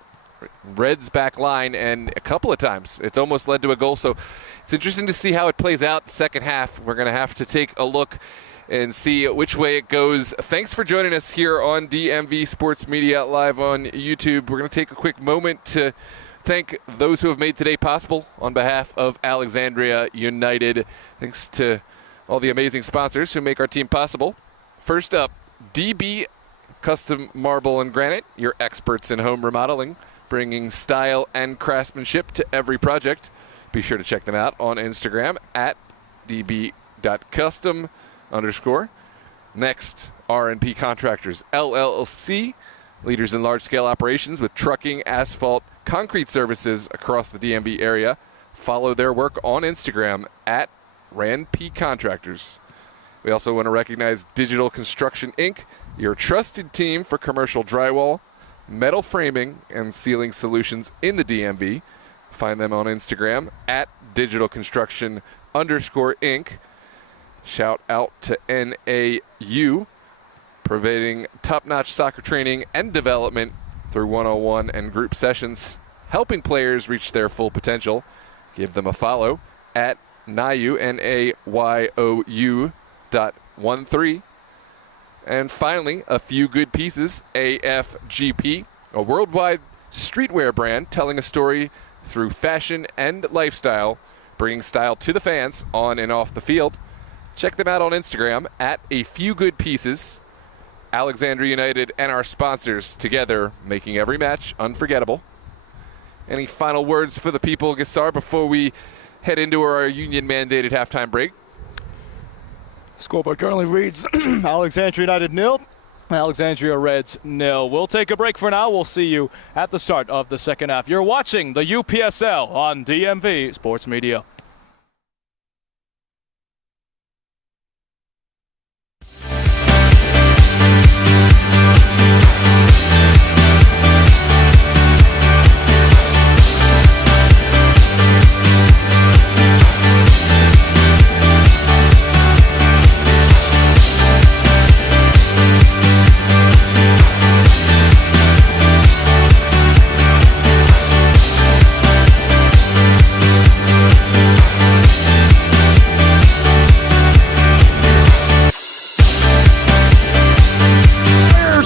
Reds back line, and a couple of times it's almost led to a goal. So it's interesting to see how it plays out the second half. We're going to have to take a look and see which way it goes. Thanks for joining us here on DMV Sports Media live on YouTube. We're going to take a quick moment to thank those who have made today possible on behalf of Alexandria United. Thanks to all the amazing sponsors who make our team possible. First up, DB Custom Marble and Granite, your experts in home remodeling, bringing style and craftsmanship to every project. Be sure to check them out on Instagram at db.custom_. Next, R&P Contractors, LLC, leaders in large-scale operations with trucking, asphalt, concrete services across the DMV area. Follow their work on Instagram at RandP Contractors. We also want to recognize Digital Construction Inc., your trusted team for commercial drywall, metal framing, and ceiling solutions in the DMV. Find them on Instagram at digitalconstruction_Inc. Shout out to NAU, providing top-notch soccer training and development through one-on-one and group sessions, helping players reach their full potential. Give them a follow at NAYU, NAYOU.13. And finally, A Few Good Pieces, AFGP, a worldwide streetwear brand telling a story through fashion and lifestyle, bringing style to the fans on and off the field. Check them out on Instagram at A Few Good Pieces. Alexandria United and our sponsors together, making every match unforgettable. Any final words for the people, Gassar, before we head into our union-mandated halftime break? Scoreboard currently reads Alexandria United 0, Alexandria Reds 0. We'll take a break for now. We'll see you at the start of the second half. You're watching the UPSL on DMV Sports Media.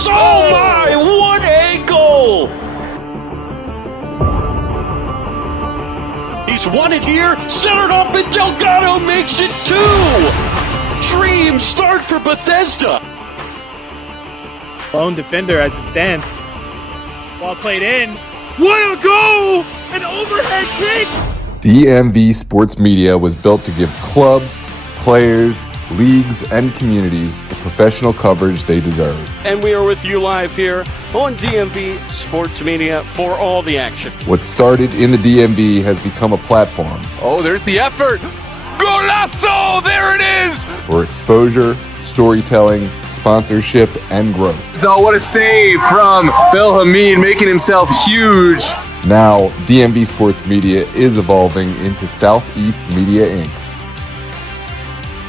Oh my, what a goal! He's won it here, centered up, and Delgado makes it 2! Dream start for Bethesda! Lone defender as it stands. Ball played in. What a goal! An overhead kick! DMV Sports Media was built to give clubs, players, leagues, and communities the professional coverage they deserve. And we are with you live here on DMV Sports Media for all the action. What started in the DMV has become a platform Oh, there's the effort. Golazo! There it is! for exposure, storytelling, sponsorship, and growth. So what a save from Bill Hamid, making himself huge. Now, DMV Sports Media is evolving into Southeast Media Inc.,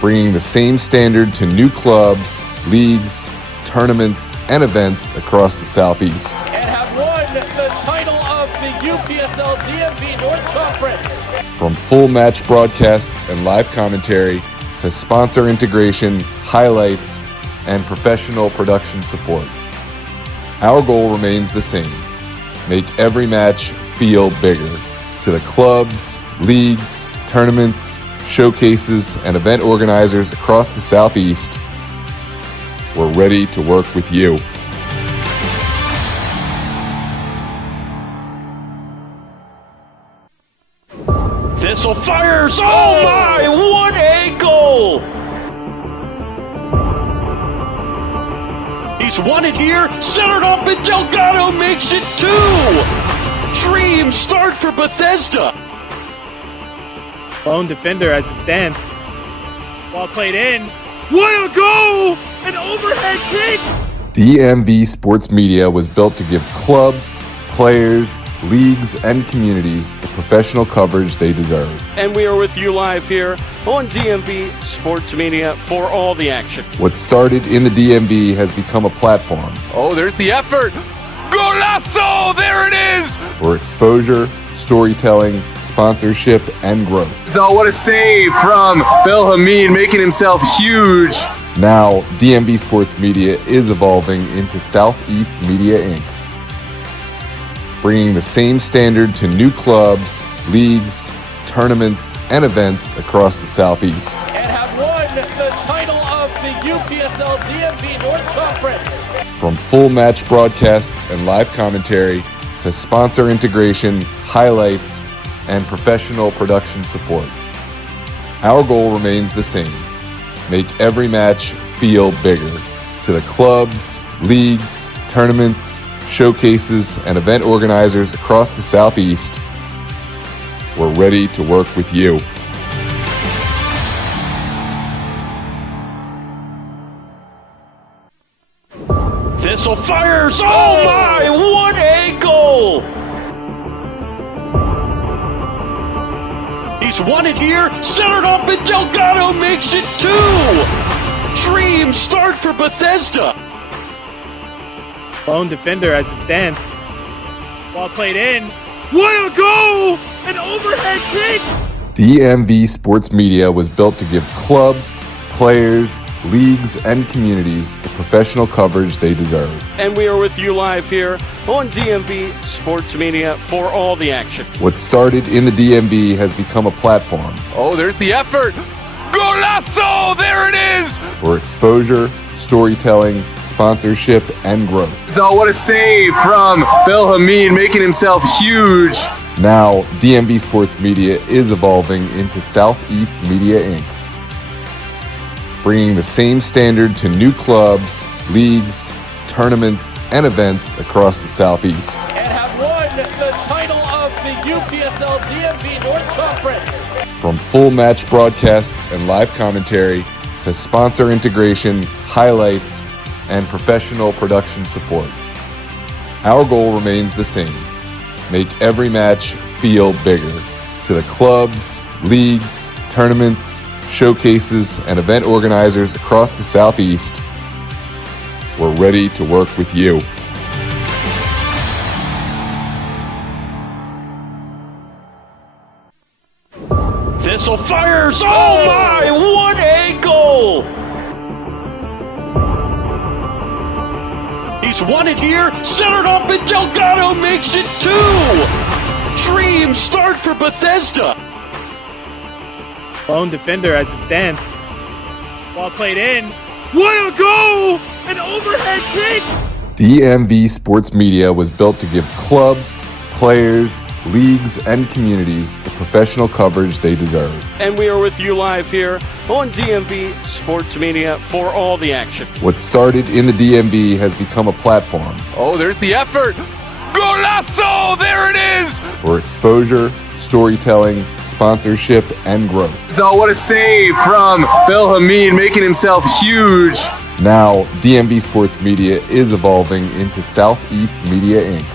bringing the same standard to new clubs, leagues, tournaments, and events across the Southeast. And have won the title of the UPSL DMV North Conference. From full match broadcasts and live commentary to sponsor integration, highlights, and professional production support. Our goal remains the same: make every match feel bigger. To the clubs, leagues, tournaments, showcases, and event organizers across the Southeast, we're ready to work with you. Thistle fires! Oh my, what a goal! He's won it here, centered up, and Delgado makes it 2! Dream start for Bethesda! Lone defender as it stands. Ball played in. What a goal! An overhead kick! DMV Sports Media was built to give clubs, players, leagues, and communities the professional coverage they deserve. And we are with you live here on DMV Sports Media for all the action. What started in the DMV has become a platform Oh, there's the effort. Golazo! There it is! for exposure, storytelling, sponsorship, and growth. So what a save from Bill Hamid, making himself huge. Now, DMV Sports Media is evolving into Southeast Media Inc., bringing the same standard to new clubs, leagues, tournaments, and events across the Southeast. And have won the title of the UPSL DMV North Conference. From full match broadcasts and live commentary to sponsor integration, highlights, and professional production support. Our goal remains the same: make every match feel bigger. To the clubs, leagues, tournaments, showcases, and event organizers across the Southeast, we're ready to work with you. Thistle fires. Oh my, what a goal! He's won it here, centered up, and Delgado makes it 2. Dream start for Bethesda. Lone defender as it stands. Ball played in. What a goal! An overhead kick! DMV Sports Media was built to give clubs, players, leagues, and communities the professional coverage they deserve. And we are with you live here on DMV Sports Media for all the action. What started in the DMV has become a platform Oh, there's the effort. Golazo! There it is! for exposure, storytelling, sponsorship, and growth. So what a save from Bill Hamid, making himself huge. Now, DMV Sports Media is evolving into Southeast Media Inc., bringing the same standard to new clubs, leagues, tournaments, and events across the Southeast. And have won the title of the UPSL DMV North Conference. From full match broadcasts and live commentary to sponsor integration, highlights, and professional production support. Our goal remains the same: make every match feel bigger. To the clubs, leagues, tournaments, showcases, and event organizers across the Southeast, we're ready to work with you. Thistle fires. Oh my, what a goal! He's won it here, centered up, and Delgado makes it 2. Dream start for Bethesda. Lone defender as it stands. Ball played in. What a goal! An overhead kick! DMV Sports Media was built to give clubs, players, leagues, and communities the professional coverage they deserve. And we are with you live here on DMV Sports Media for all the action. What started in the DMV has become a platform Oh, there's the effort. Golazo! There it is! for exposure, storytelling, sponsorship, and growth. So what a save from Bill Hamid, making himself huge. Now, DMV Sports Media is evolving into Southeast Media Inc.,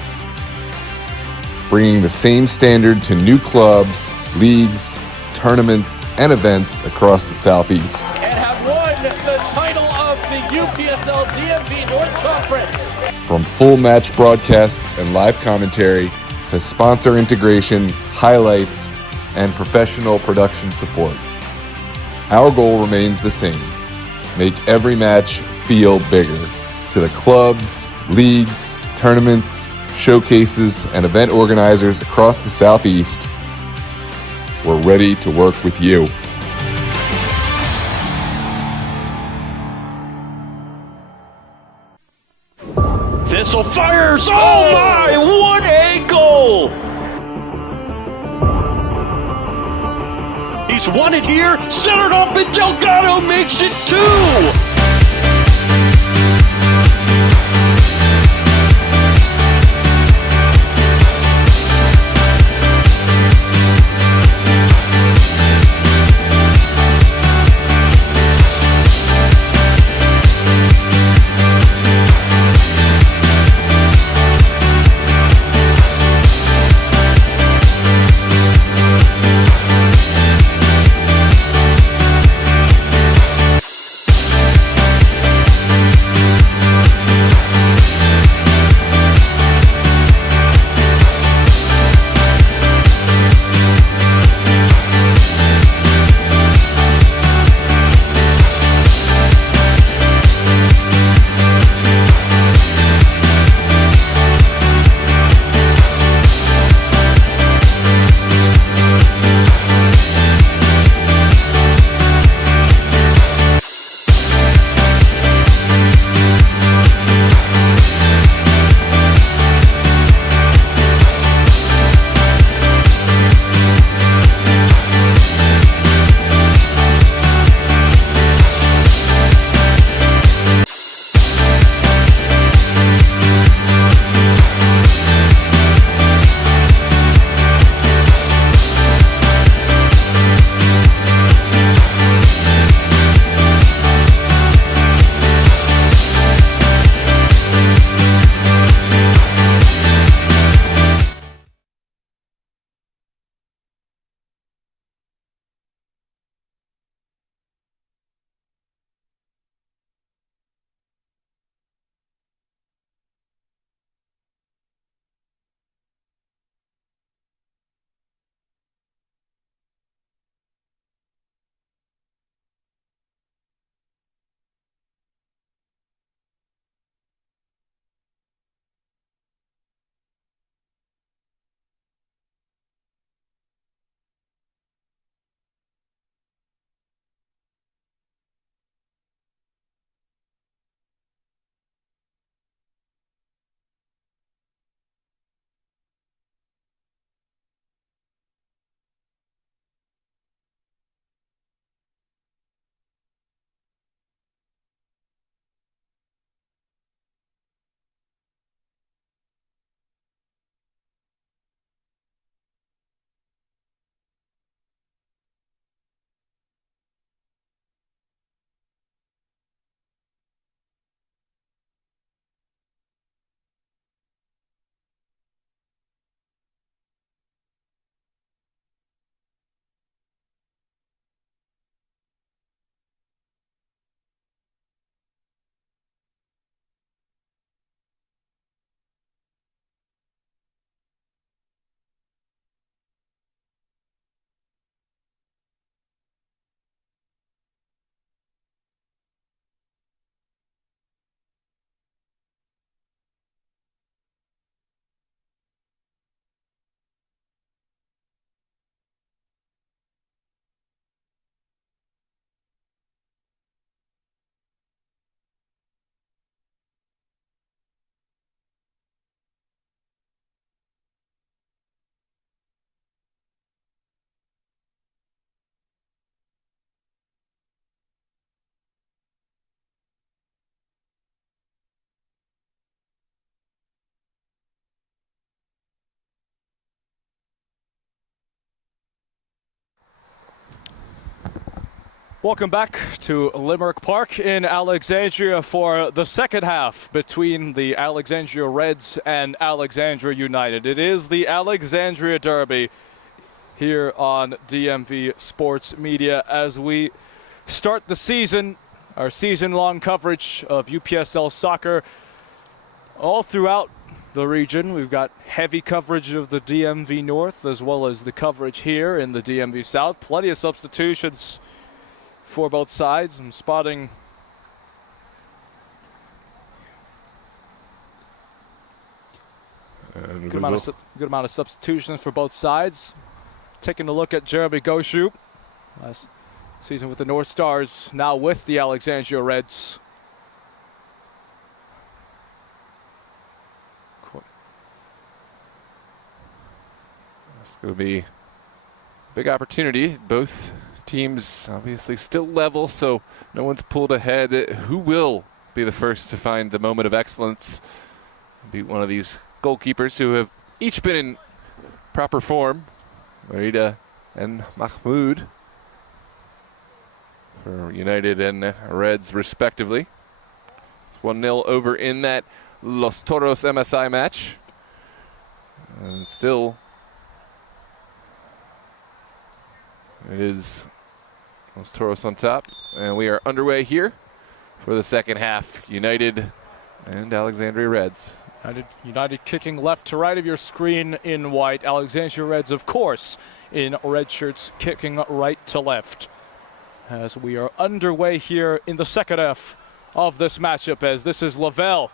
bringing the same standard to new clubs, leagues, tournaments, and events across the Southeast. And have won the title of the UPSL DMV North Conference. From full match broadcasts and live commentary to sponsor integration, highlights, and professional production support. Our goal remains the same: make every match feel bigger. To the clubs, leagues, tournaments, showcases, and event organizers across the Southeast, we're ready to work with you. Thistle fires. Oh my, what a goal! He's won it here, centered up, and Delgado makes it 2. Welcome back to Limerick Park in Alexandria for the second half between the Alexandria Reds and Alexandria United. It is the Alexandria Derby here on DMV Sports Media as we start the season, our season-long coverage of UPSL soccer all throughout the region. We've got heavy coverage of the DMV North as well as the coverage here in the DMV South. Plenty of substitutions for both sides. I'm spotting good amount of substitutions for both sides. Taking a look at Jeremy Goshu, last season with the North Stars, now with the Alexandria Reds. It's going to be a big opportunity. Both teams obviously still level, so no one's pulled ahead. Who will be the first to find the moment of excellence? Beat one of these goalkeepers who have each been in proper form. Marida and Mahmoud for United and Reds respectively. It's 1-0 over in that Los Toros MSI match. And still it is Los Toros on top, and we are underway here for the second half. United and Alexandria Reds. United kicking left to right of your screen in white. Alexandria Reds, of course, in red shirts, kicking right to left. As we are underway here in the second half of this matchup, as this is Lavelle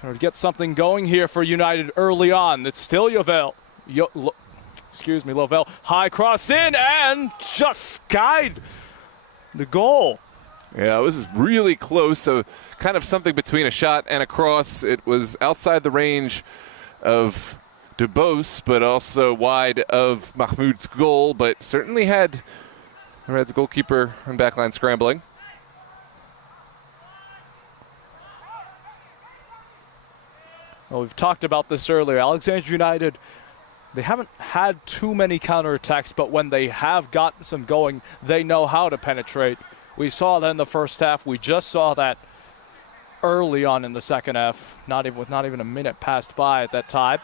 trying to get something going here for United early on. It's still Lavelle. Lavelle, high cross in and just skied the goal. Yeah, it was really close, so kind of something between a shot and a cross. It was outside the range of Dubose, but also wide of Mahmoud's goal, but certainly had the Reds goalkeeper and backline scrambling. Well, we've talked about this earlier. Alexandria United, they haven't had too many counterattacks, but when they have gotten some going, they know how to penetrate. We saw that in the first half. We just saw that early on in the second half, not even a minute passed by at that time.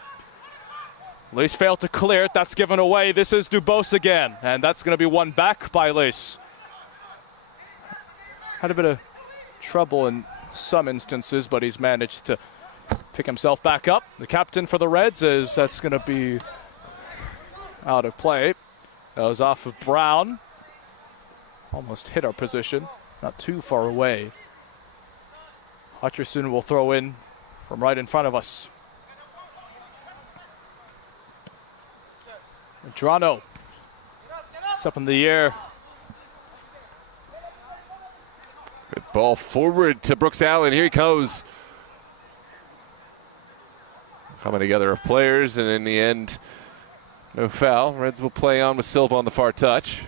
Lys failed to clear it. That's given away. This is Dubose again, and that's going to be won back by Lys. Had a bit of trouble in some instances, but he's managed to pick himself back up. The captain for the Reds is that's going to be out of play. That was off of Brown. Almost hit our position, not too far away. Hutcherson will throw in from right in front of us. Toronto. It's up in the air. Good ball forward to Brooks Allen. Here he goes. Coming together of players, and in the end, no foul. Reds will play on with Silva on the far touch.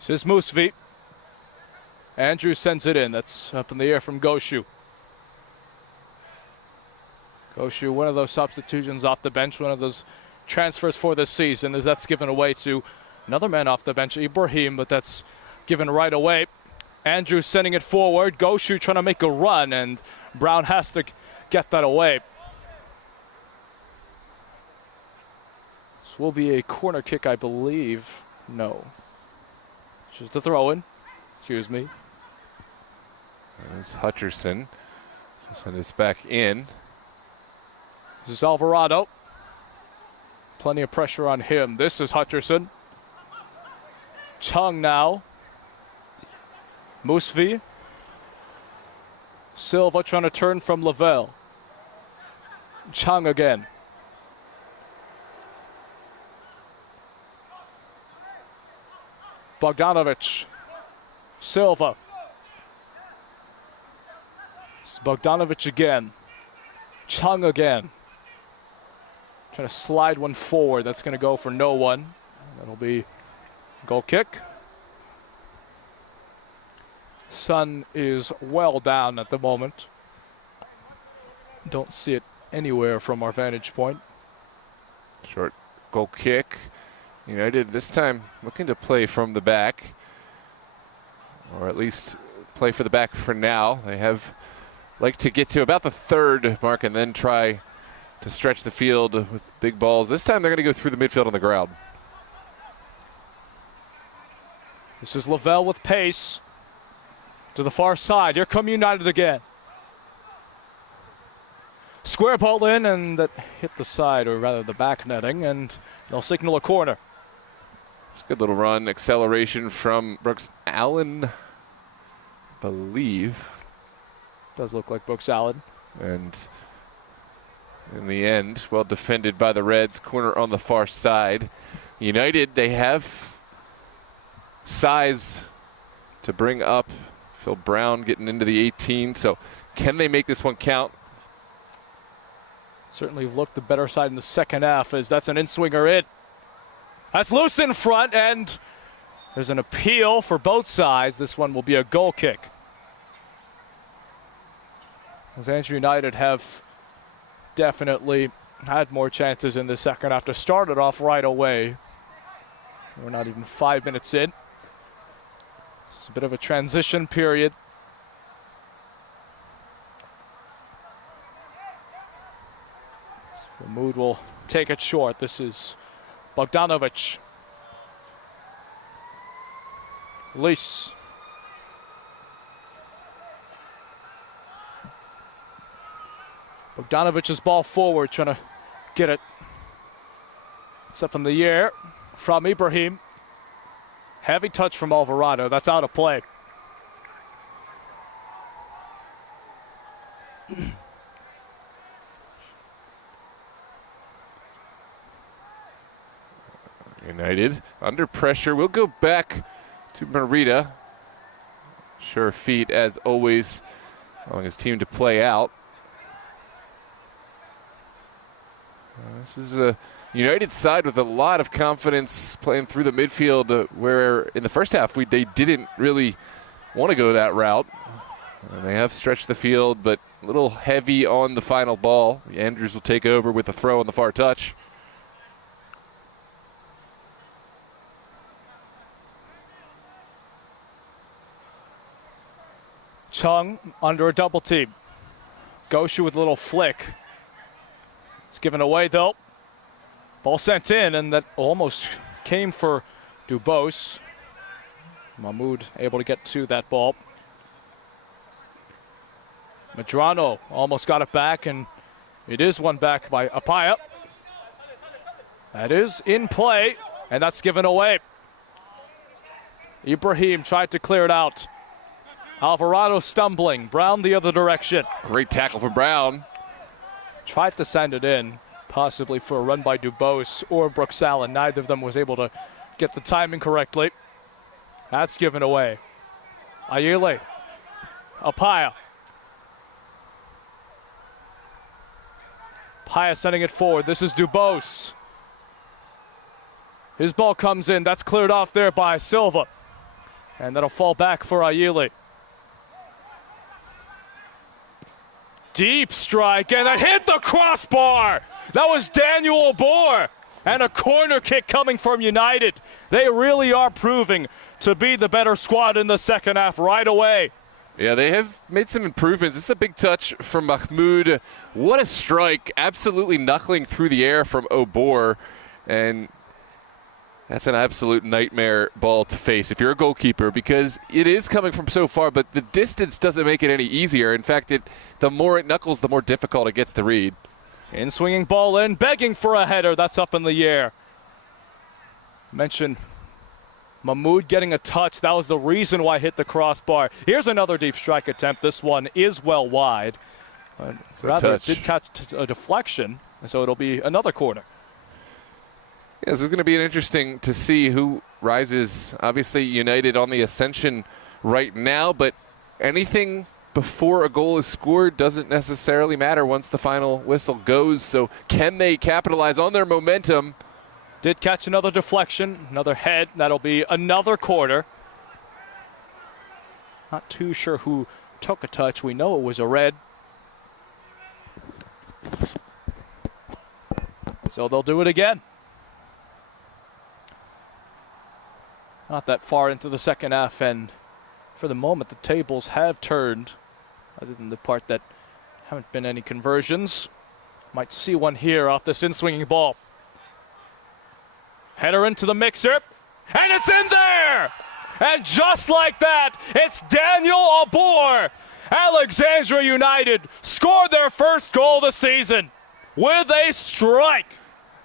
This is Musvi. Andrew sends it in. That's up in the air from Goshu. Goshu, one of those substitutions off the bench, one of those transfers for this season, as that's given away to another man off the bench, Ibrahim, but that's given right away. Andrew sending it forward. Goshu trying to make a run, and Brown has to get that away. This will be a corner kick, I believe. No. Just a throw-in. Excuse me. There's Hutcherson. Send this back in. This is Alvarado. Plenty of pressure on him. This is Hutcherson. Chung now. Musvi. Silva trying to turn from Lavelle. Chung again. Bogdanovic. Silva. It's Bogdanovic again. Chung again. Trying to slide one forward. That's going to go for no one. That'll be goal kick. Sun is well down at the moment. Don't see it anywhere from our vantage point. Short goal kick. United this time looking to play from the back, or at least play for the back for now. They have like to get to about the 3rd mark and then try to stretch the field with big balls. This time they're going to go through the midfield on the ground. This is Lavelle with pace to the far side. Here come United again. Square ball in, and that hit the side, or rather the back netting, and they'll signal a corner. It's a good little run, acceleration from Brooks Allen, believe. Does look like Brooks Allen. And in the end, well defended by the Reds. Corner on the far side. United, they have size to bring up. Phil Brown getting into the 18, so can they make this one count? Certainly looked the better side in the second half, as that's an in-swinger in. That's loose in front, and there's an appeal for both sides. This one will be a goal kick. Alexandria United have definitely had more chances in the second half to start it off right away. We're not even 5 minutes in. It's a bit of a transition period. So Mood will take it short. This is Bogdanovic. Lease. Bogdanovic's ball forward, trying to get it. It's up in the air from Ibrahim. Heavy touch from Alvarado. That's out of play. United under pressure. We'll go back to Merida. Sure feet as always, allowing his team to play out. This is a United side with a lot of confidence playing through the midfield, where in the first half they didn't really want to go that route. And they have stretched the field, but a little heavy on the final ball. Andrews will take over with the throw on the far touch. Chung under a double team. Goshu with a little flick. It's given away though. Ball sent in, and that almost came for Dubose. Mahmoud able to get to that ball. Medrano almost got it back, and it is won back by Apaya. That is in play, and that's given away. Ibrahim tried to clear it out. Alvarado stumbling. Brown the other direction. Great tackle for Brown. Tried to send it in, possibly for a run by Dubose or Brooks Allen. Neither of them was able to get the timing correctly. That's given away. Ayele. Apaya. Apaya sending it forward. This is Dubose. His ball comes in. That's cleared off there by Silva. And that'll fall back for Ayele. Deep strike, and that hit the crossbar. That was Daniel Bohr. And a corner kick coming from United. They really are proving to be the better squad in the second half right away. Yeah, they have made some improvements. This is a big touch from Mahmoud. What a strike. Absolutely knuckling through the air from O'Bohr. And that's an absolute nightmare ball to face if you're a goalkeeper, because it is coming from so far, but the distance doesn't make it any easier. In fact, the more it knuckles, the more difficult it gets to read. In swinging ball in, begging for a header. That's up in the air. Mentioned Mahmoud getting a touch. That was the reason why it hit the crossbar. Here's another deep strike attempt. This one is well wide. Rather, it did catch a deflection, so it'll be another corner. Yeah, this is going to be interesting to see who rises. Obviously, United on the ascension right now, but anything before a goal is scored doesn't necessarily matter once the final whistle goes. So can they capitalize on their momentum? Did catch another deflection, another head. That'll be another corner. Not too sure who took a touch. We know it was a red. So they'll do it again. not that far into the second half, and for the moment the tables have turned, other than the part that haven't been any conversions. Might see one here off this in-swinging ball. Header into the mixer, and it's in there! And just like that, it's Daniel Obor. Alexandria United scored their first goal of the season with a strike.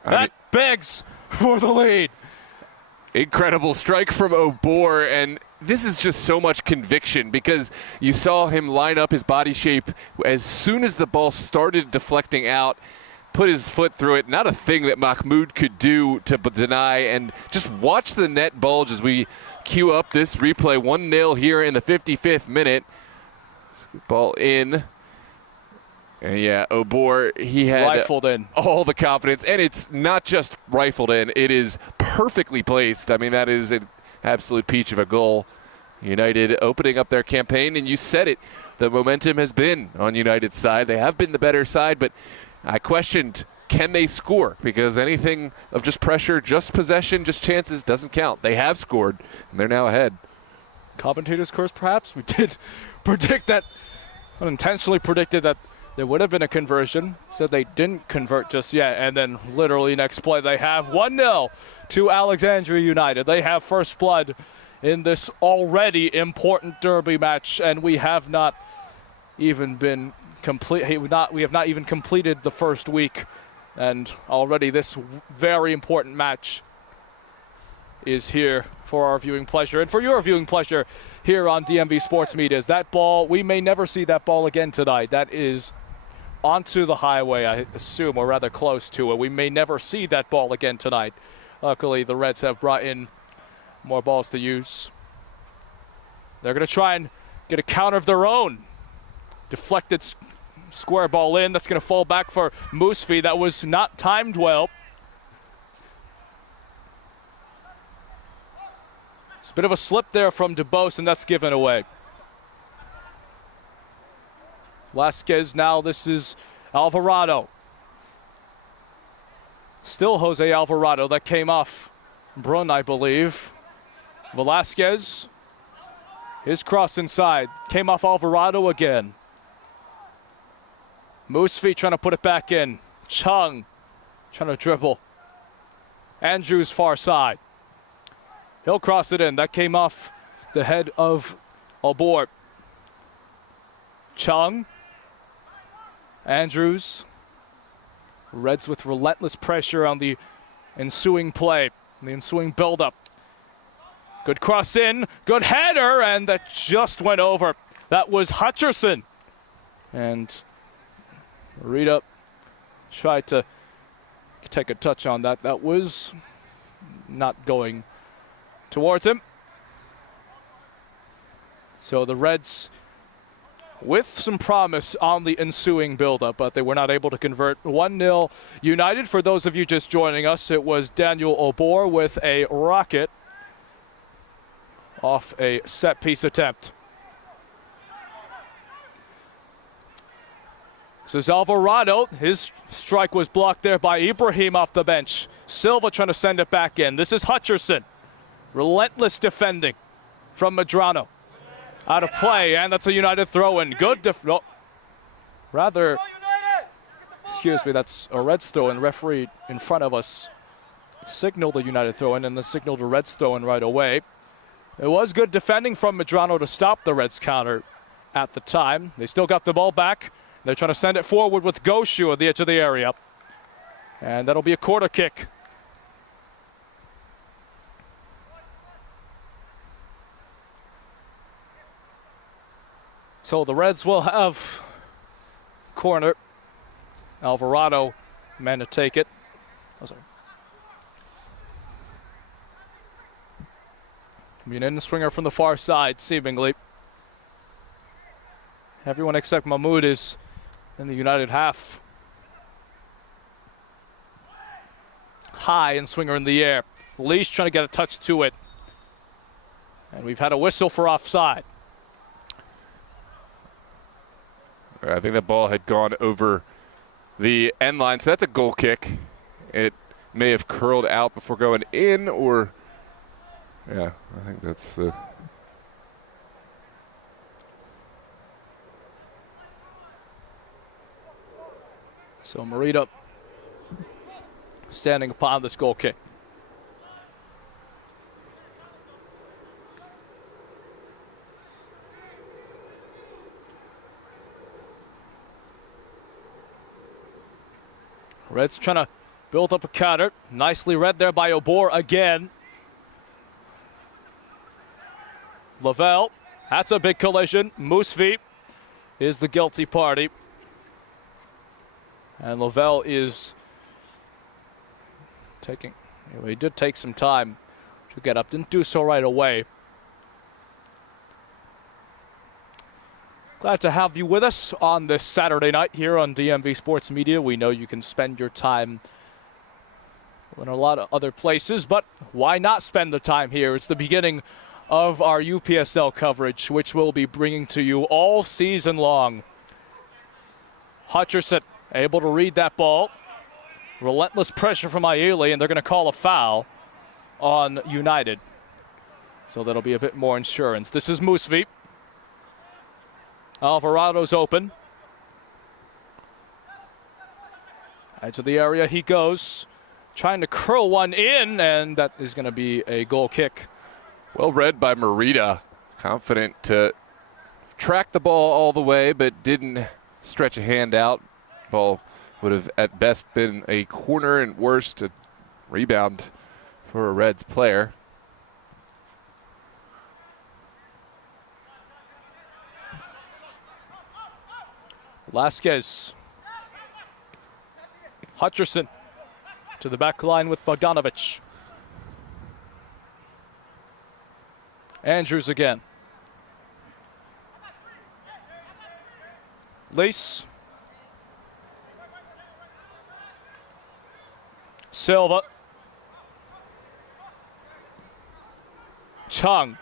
That begs for the lead. Incredible strike from Obor, and this is just so much conviction because you saw him line up his body shape as soon as the ball started deflecting out, put his foot through it. Not a thing that Mahmoud could do to deny, and just watch the net bulge as we queue up this replay. 1-0 here in the 55th minute. Ball in. And yeah, Obor, he had rifled in all the confidence, and it's not just rifled in, it is perfectly placed. I mean, that is an absolute peach of a goal. United opening up their campaign, and you said it, the momentum has been on United's side. They have been the better side, but I questioned, can they score? Because anything of just pressure, just possession, just chances doesn't count. They have scored, and they're now ahead. Commentator's curse, perhaps? We did predict that, unintentionally predicted that there would have been a conversion. Said they didn't convert just yet, and then literally next play they have 1-0 to Alexandria United. They have first blood in this already important derby match, and we have not even been we have not even completed the first week, and already this very important match is here for our viewing pleasure and for your viewing pleasure here on DMV Sports Media. That ball, we may never see that ball again tonight. That is onto the highway, I assume, or rather close to it. We may never see that ball again tonight. Luckily, the Reds have brought in more balls to use. They're going to try and get a counter of their own. Deflected square ball in. That's going to fall back for Moosfi. That was not timed well. It's a bit of a slip there from DeBose, and that's given away. Vasquez now, this is Alvarado. Still Jose Alvarado, that came off Brun, I believe. Velasquez, his cross inside, came off Alvarado again. Moosfi trying to put it back in. Chung trying to dribble. Andrews far side. He'll cross it in. That came off the head of Obor. Chung. Andrews. Reds with relentless pressure on the ensuing play, the ensuing build-up. Good cross in, good header, and that just went over. That was Hutcherson. And Rita tried to take a touch on that. That was not going towards him. So the Reds with some promise on the ensuing build-up, but they were not able to convert. 1-0 United. For those of you just joining us, it was Daniel Obor with a rocket off a set-piece attempt. So Alvarado, his strike was blocked there by Ibrahim off the bench. Silva trying to send it back in. This is Hutcherson. Relentless defending from Medrano. Out of play, and that's a United throw-in. Good excuse me, that's a Reds throw-in. Referee in front of us signaled the United throw-in and then signaled a Reds throw-in right away. It was good defending from Medrano to stop the Reds counter at the time. They still got the ball back. They're trying to send it forward with Goshu at the edge of the area. And that'll be a corner kick. So the Reds will have corner. Alvarado, man to take it. Oh, sorry. An in-swinger from the far side, seemingly. Everyone except Mahmoud is in the United half. High in-swinger in the air. Leash trying to get a touch to it. And we've had a whistle for offside. I think that ball had gone over the end line, so that's a goal kick. It may have curled out before going in, or Yeah, I think that's the. So Marita standing upon this goal kick. Reds trying to build up a counter. Nicely read there by Obor again. Lavelle, that's a big collision. Musfi is the guilty party. And Lavelle is taking, he did take some time to get up. Didn't do so right away. Glad to have you with us on this Saturday night here on DMV Sports Media. We know you can spend your time in a lot of other places, but why not spend the time here? It's the beginning of our UPSL coverage, which we'll be bringing to you all season long. Hutcherson able to read that ball. Relentless pressure from Ayele, and they're going to call a foul on United. So that'll be a bit more insurance. This is Musvi. Alvarado's open. Edge of the area he goes. Trying to curl one in, and that is going to be a goal kick. Well read by Marita. Confident to track the ball all the way, but didn't stretch a hand out. Ball would have at best been a corner and worst a rebound for a Reds player. Lasquez. Hutcherson to the back line with Bogdanovic. Andrews again. Lease. Silva. Chung.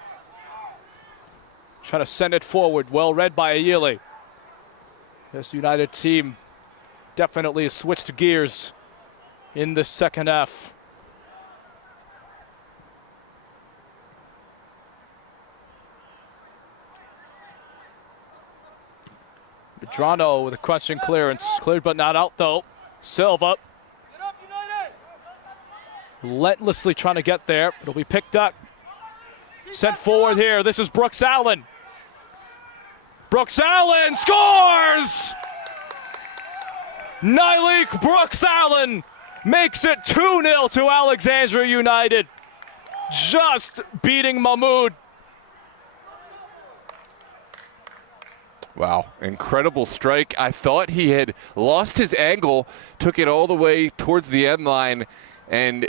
Trying to send it forward. Well read by Ayele. This United team definitely has switched gears in the second half. Medrano with a crunching clearance. Cleared but not out though. Silva. Relentlessly trying to get there. It'll be picked up. Sent forward here. This is Brooks Allen. Brooks Allen scores! Nyleek Brooks Allen makes it 2-0 to Alexandria United. Just beating Mahmoud. Wow, incredible strike. I thought he had lost his angle, took it all the way towards the end line, and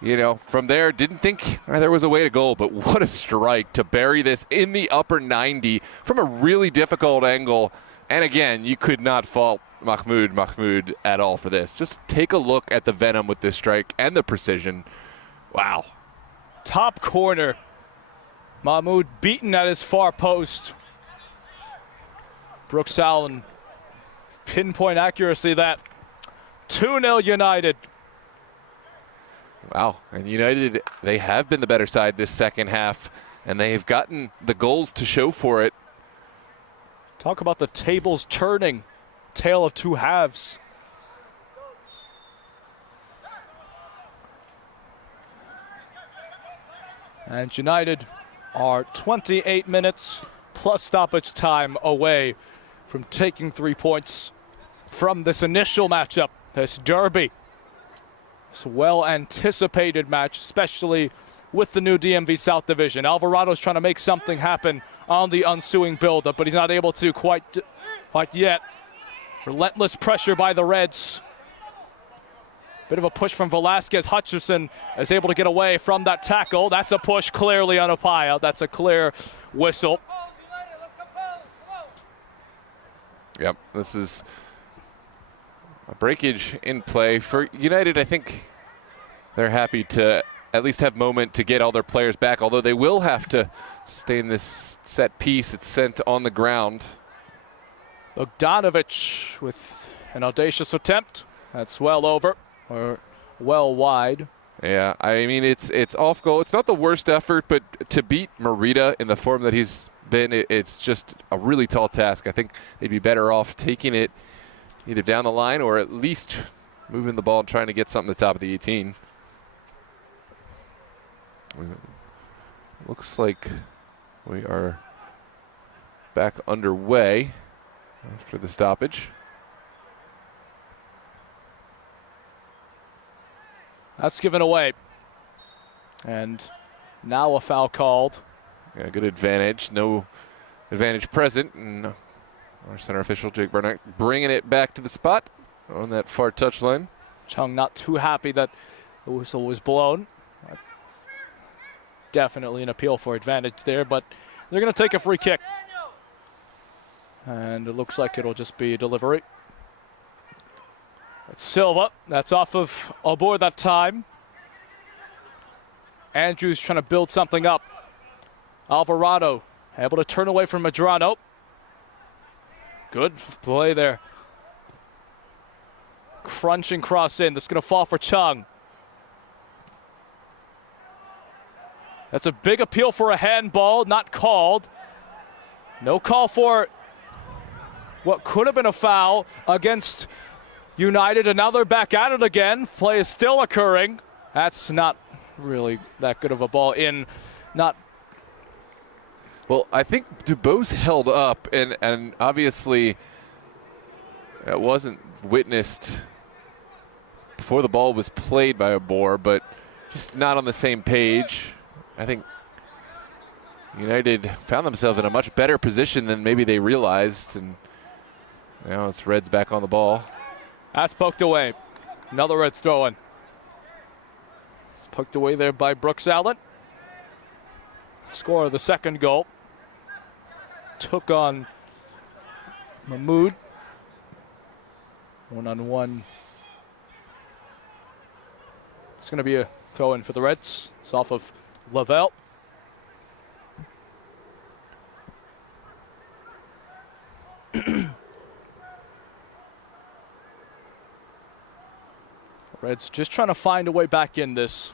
you know, from there, didn't think there was a way to go, but what a strike to bury this in the upper 90 from a really difficult angle. And again, you could not fault Mahmoud at all for this. Just take a look at the venom with this strike and the precision. Wow. Top corner. Mahmoud beaten at his far post. Brooks Allen, pinpoint accuracy that. 2-0 United. Wow, and United, they have been the better side this second half, and they have gotten the goals to show for it. Talk about the tables turning. Tale of two halves. And United are 28 minutes plus stoppage time away from taking 3 points from this initial matchup, this derby. It's a well-anticipated match, especially with the new DMV South Division. Alvarado's trying to make something happen on the ensuing build-up, but he's not able to quite yet. Relentless pressure by the Reds. Bit of a push from Velasquez. Hutcherson is able to get away from that tackle. That's a push clearly on Apaya. That's a clear whistle. Yep, this is a breakage in play for United. I think they're happy to at least have moment to get all their players back, although they will have to stay in this set piece. It's sent on the ground. Bogdanovic with an audacious attempt. That's well over, or well wide. Yeah, I mean, it's off goal. It's not the worst effort, but to beat Merida in the form that he's been, it's just a really tall task. I think they'd be better off taking it either down the line or at least moving the ball and trying to get something at the top of the 18. Looks like we are back underway after the stoppage. That's given away. And now a foul called. Yeah, good advantage. No advantage present. And our center official, Jake Burnett, bringing it back to the spot on that far touchline. Chung not too happy that the whistle was blown. Definitely an appeal for advantage there, but they're going to take a free kick. And it looks like it'll just be a delivery. It's Silva. That's off of aboard that time. Andrews trying to build something up. Alvarado able to turn away from Medrano. Good play there. Crunching cross in. That's going to fall for Chung. That's a big appeal for a handball, not called. No call for what could have been a foul against United, and now they're back at it again. Play is still occurring. That's not really that good of a ball in. Not. Well, I think Dubose held up, and obviously it wasn't witnessed before the ball was played by Abor, but just not on the same page. I think United found themselves in a much better position than maybe they realized, and now it's Reds back on the ball. That's poked away. Another Reds throw-in. It's poked away there by Brooks Allen. Scorer of the second goal. Took on Mahmoud. One-on-one. It's going to be a throw-in for the Reds. It's off of Lavelle. Reds just trying to find a way back in this.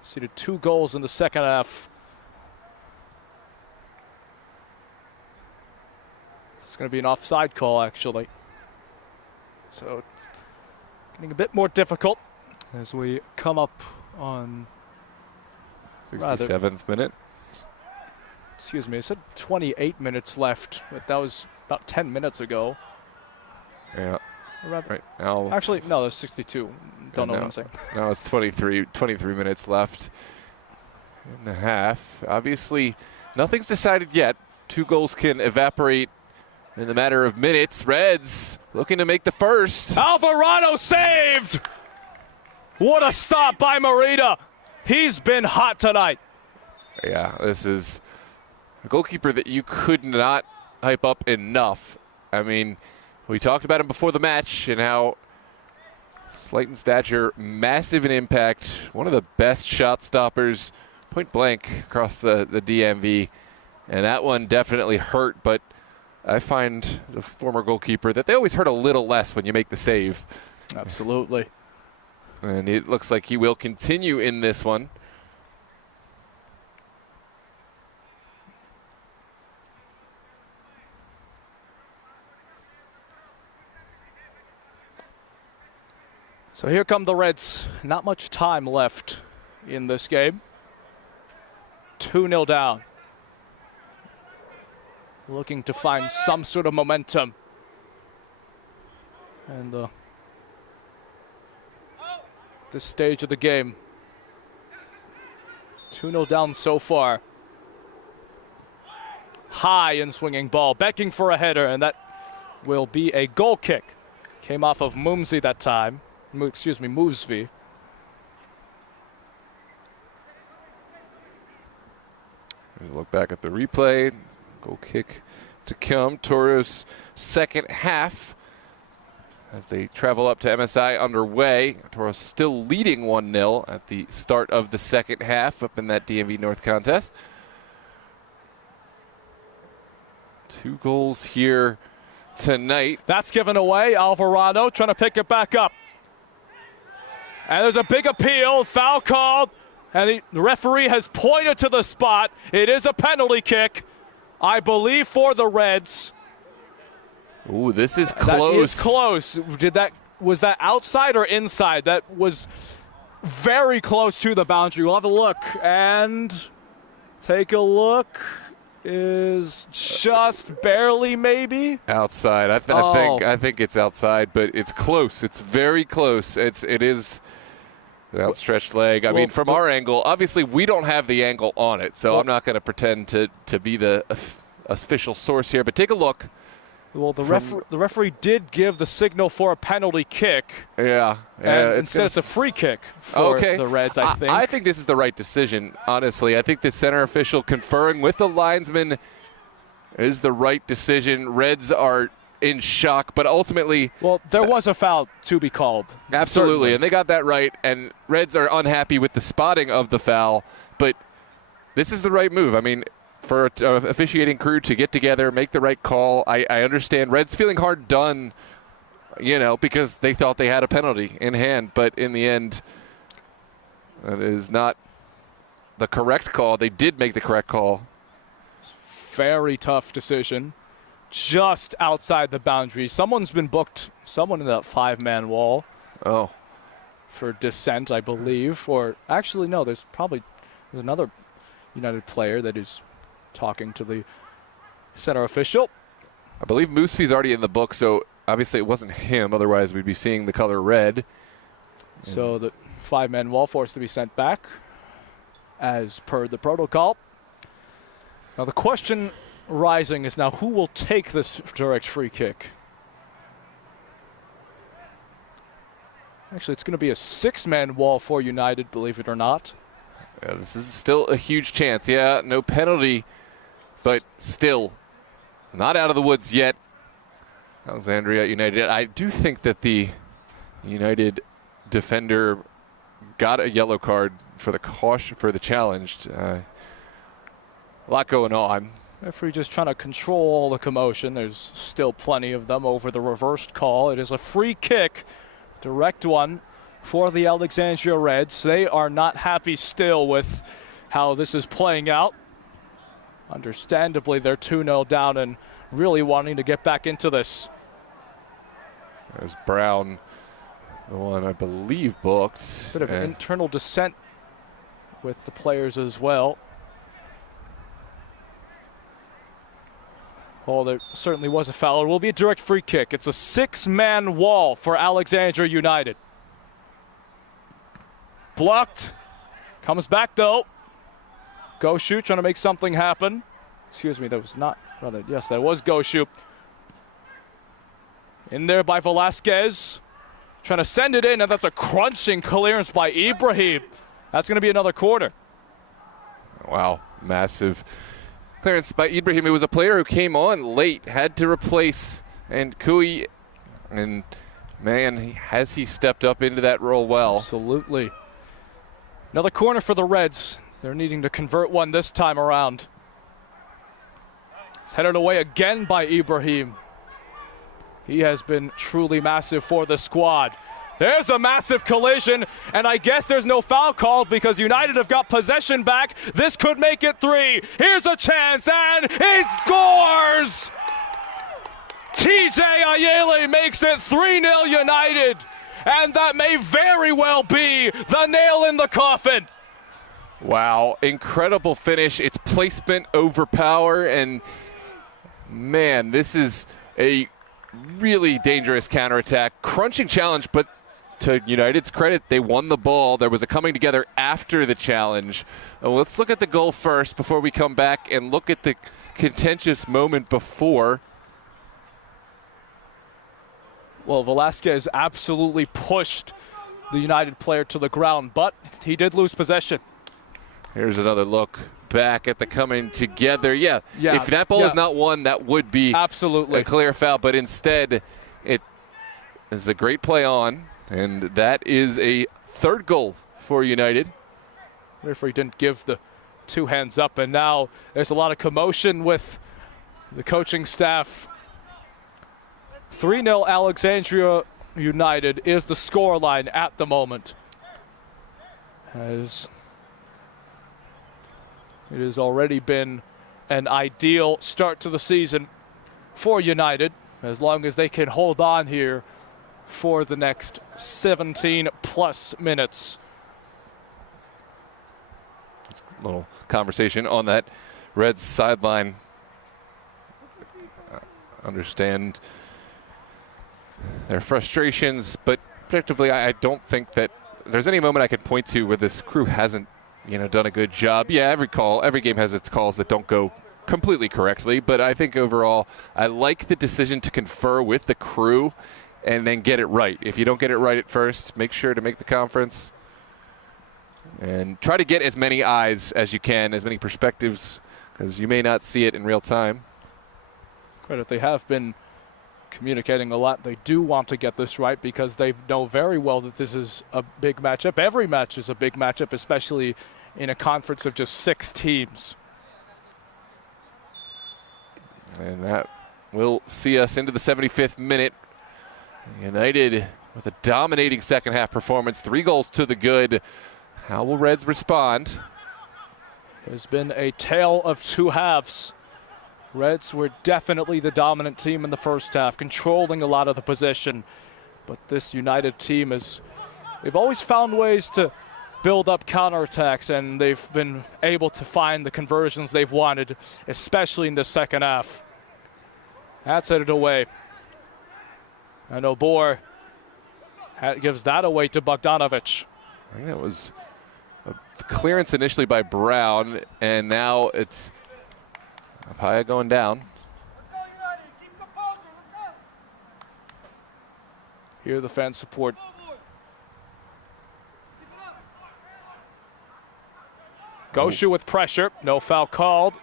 Conceded 2 goals in the second half. It's going to be an offside call, actually. So it's getting a bit more difficult as we come up on 67th minute. Excuse me, I said 28 minutes left, but that was about 10 minutes ago. Yeah. Right now. Actually, no, that's 62. Don't know what I'm saying. Now it's 23 minutes left in the half. Obviously, nothing's decided yet. 2 goals can evaporate in a matter of minutes. Reds looking to make the first. Alvarado saved! What a stop by Merida. He's been hot tonight. Yeah, this is a goalkeeper that you could not hype up enough. I mean, we talked about him before the match and how slight in stature, massive in impact, one of the best shot stoppers, point blank across the DMV. And that one definitely hurt, but I find the former goalkeeper that they always hurt a little less when you make the save. Absolutely. And it looks like he will continue in this one. So here come the Reds. Not much time left in this game. 2-0 down. Looking to find some sort of momentum. And this stage of the game. 2-0 down so far. High and swinging ball. Becking for a header, and that will be a goal kick. Came off of Mumsy that time. Excuse me, Moosvi. Look back at the replay. Goal kick to come. Toros' second half as they travel up to MSI underway. Toros still leading 1-0 at the start of the second half up in that DMV North contest. 2 goals here tonight. That's given away. Alvarado trying to pick it back up. And there's a big appeal, foul called, and the referee has pointed to the spot. It is a penalty kick, I believe, for the Reds. Ooh, this is close. That is close. Was that outside or inside? That was very close to the boundary. We'll have a look and take a look. Is just barely maybe Outside. I think it's outside, but it's close. It's very close. It is an outstretched leg. I mean, from our angle, obviously we don't have the angle on it, so I'm not going to pretend to be the official source here. But take a look. Well, the referee did give the signal for a penalty kick. Yeah. Instead, it's a free kick for the Reds, I think. I think this is the right decision, honestly. I think the center official conferring with the linesman is the right decision. Reds are in shock, but ultimately... Well, there was a foul to be called. Absolutely, certainly. And they got that right, and Reds are unhappy with the spotting of the foul, but this is the right move. I mean, for an officiating crew to get together, make the right call. I understand Reds feeling hard done, because they thought they had a penalty in hand, but in the end, that is not the correct call. They did make the correct call. Very tough decision. Just outside the boundary. Someone's been booked, someone in that 5-man wall. Oh. For dissent, I believe. Or actually, no, there's another United player that is talking to the center official. I believe Moosefie's already in the book, so obviously it wasn't him. Otherwise, we'd be seeing the color red. So the 5-man wall forced to be sent back as per the protocol. Now the question rising is now who will take this direct free kick? Actually, it's going to be a 6-man wall for United, believe it or not. Yeah, this is still a huge chance. Yeah, no penalty, but still not out of the woods yet. Alexandria United. I do think that the United defender got a yellow card for the caution for the challenged. A lot going on. Referee just trying to control all the commotion. There's still plenty of them over the reversed call. It is a free kick, direct one for the Alexandria Reds. They are not happy still with how this is playing out. Understandably, they're 2-0 down and really wanting to get back into this. There's Brown, the one I believe booked. Bit of internal dissent with the players as well. Oh, there certainly was a foul. It will be a direct free kick. It's a 6-man wall for Alexandria United. Blocked. Comes back, though. Go shoot, trying to make something happen. Excuse me, that was not. Rather, yes, that was go shoot. In there by Velasquez. Trying to send it in, and that's a crunching clearance by Ibrahim. That's going to be another quarter. Wow, massive clearance by Ibrahim. It was a player who came on late, had to replace and Kui, and man, has he stepped up into that role well. Absolutely. Another corner for the Reds. They're needing to convert one this time around. It's headed away again by Ibrahim. He has been truly massive for the squad. There's a massive collision, and I guess there's no foul called because United have got possession back. This could make it 3. Here's a chance, and he scores! TJ Ayele makes it 3-0 United, and that may very well be the nail in the coffin. Wow, incredible finish. It's placement over power, and man, this is a really dangerous counterattack. Crunching challenge, but to United's credit, they won the ball. There was a coming together after the challenge. Let's look at the goal first before we come back and look at the contentious moment before. Well, Velasquez absolutely pushed the United player to the ground, but he did lose possession. Here's another look back at the coming together. Yeah. If that ball is not won, that would be absolutely a clear foul, but instead it is a great play on, and that is a 3rd goal for United. Referee didn't give the 2 hands up, and now there's a lot of commotion with the coaching staff. 3-0 Alexandria United is the scoreline at the moment. as it has already been an ideal start to the season for United, as long as they can hold on here for the next 17+ minutes. Little conversation on that Reds sideline. Understand their frustrations, but objectively, I don't think that there's any moment I could point to where this crew hasn't, done a good job. Yeah, every game has its calls that don't go completely correctly, but I think overall, I like the decision to confer with the crew and then get it right. If you don't get it right at first, make sure to make the conference and try to get as many eyes as you can, as many perspectives, because you may not see it in real time. Credit, they have been communicating a lot. They do want to get this right because they know very well that this is a big matchup. Every match is a big matchup, especially in a conference of just 6 teams. And that will see us into the 75th minute. United with a dominating second half performance, 3 goals to the good. How will Reds respond? It has been a tale of 2 halves. Reds were definitely the dominant team in the first half, controlling a lot of the possession. But this United team they've always found ways to build up counterattacks, and they've been able to find the conversions they've wanted, especially in the second half. That's headed away. And Obor gives that away to Bogdanovic. I think that was a clearance initially by Brown, and now it's Apaya going down. Here the fan support. Goshu with pressure, no foul called.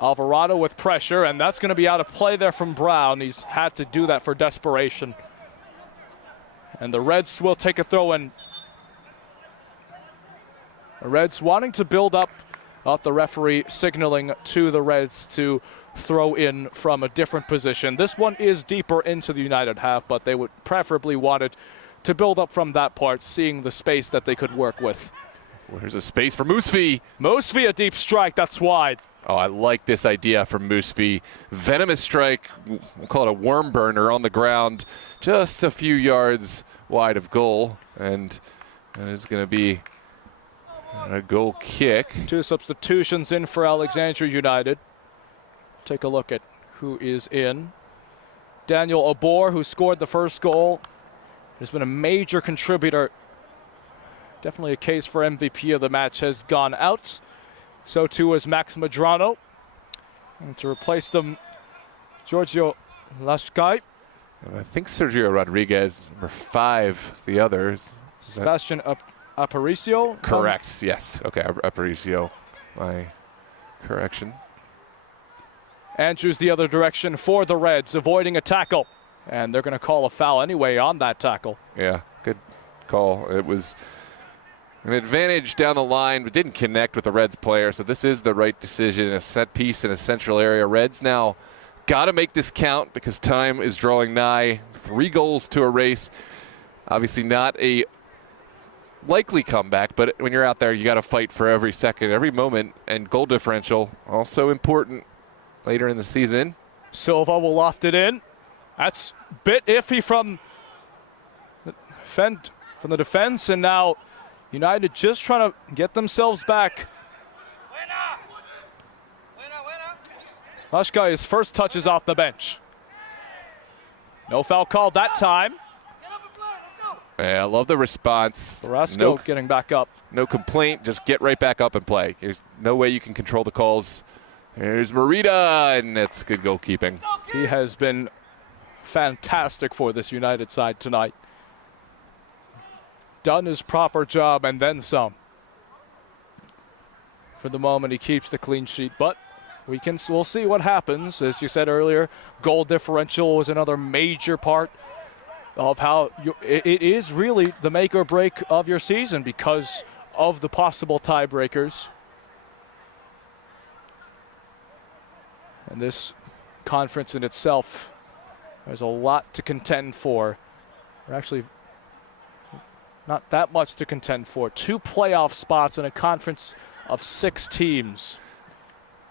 Alvarado with pressure, and that's going to be out of play there from Brown. He's had to do that for desperation. And the Reds will take a throw in. The Reds wanting to build up, the referee signaling to the Reds to throw in from a different position. This one is deeper into the United half, but they would preferably want it to build up from that part, seeing the space that they could work with. Well, here's a space for Moosfi. Moosfi, a deep strike, that's wide. Oh, I like this idea from Moosfi. Venomous strike, we'll call it a worm burner on the ground, just a few yards wide of goal. And that is going to be a goal kick. 2 substitutions in for Alexandria United. Take a look at who is in. Daniel Obor, who scored the first goal, has been a major contributor. Definitely a case for MVP of the match, has gone out. So too is Max Medrano. And to replace them, Giorgio Lashkai. And I think Sergio Rodriguez, number 5, is the other. Sebastian Aparicio. Correct, yes. Okay, Aparicio, my correction. Andrews the other direction for the Reds, avoiding a tackle. And they're going to call a foul anyway on that tackle. Yeah, good call. It was an advantage down the line, but didn't connect with the Reds player, so this is the right decision. A set piece in a central area. Reds now got to make this count because time is drawing nigh. 3 goals to a race. Obviously not a likely comeback, but when you're out there, you got to fight for every second, every moment, and goal differential also important later in the season. Silva will loft it in. That's a bit iffy from the defense, and now United just trying to get themselves back. Lashkai's first touch is off the bench. No foul called that time. Yeah, I love the response. Carrasco getting back up. No complaint, just get right back up and play. There's no way you can control the calls. There's Morita, and that's good goalkeeping. He has been fantastic for this United side tonight. Done his proper job and then some. For the moment, he keeps the clean sheet, but we'll see what happens. As you said earlier, goal differential was another major part of how it is really the make or break of your season because of the possible tiebreakers. And this conference in itself, there's a lot to contend for. We're actually Not that much to contend for. 2 playoff spots in a conference of 6 teams.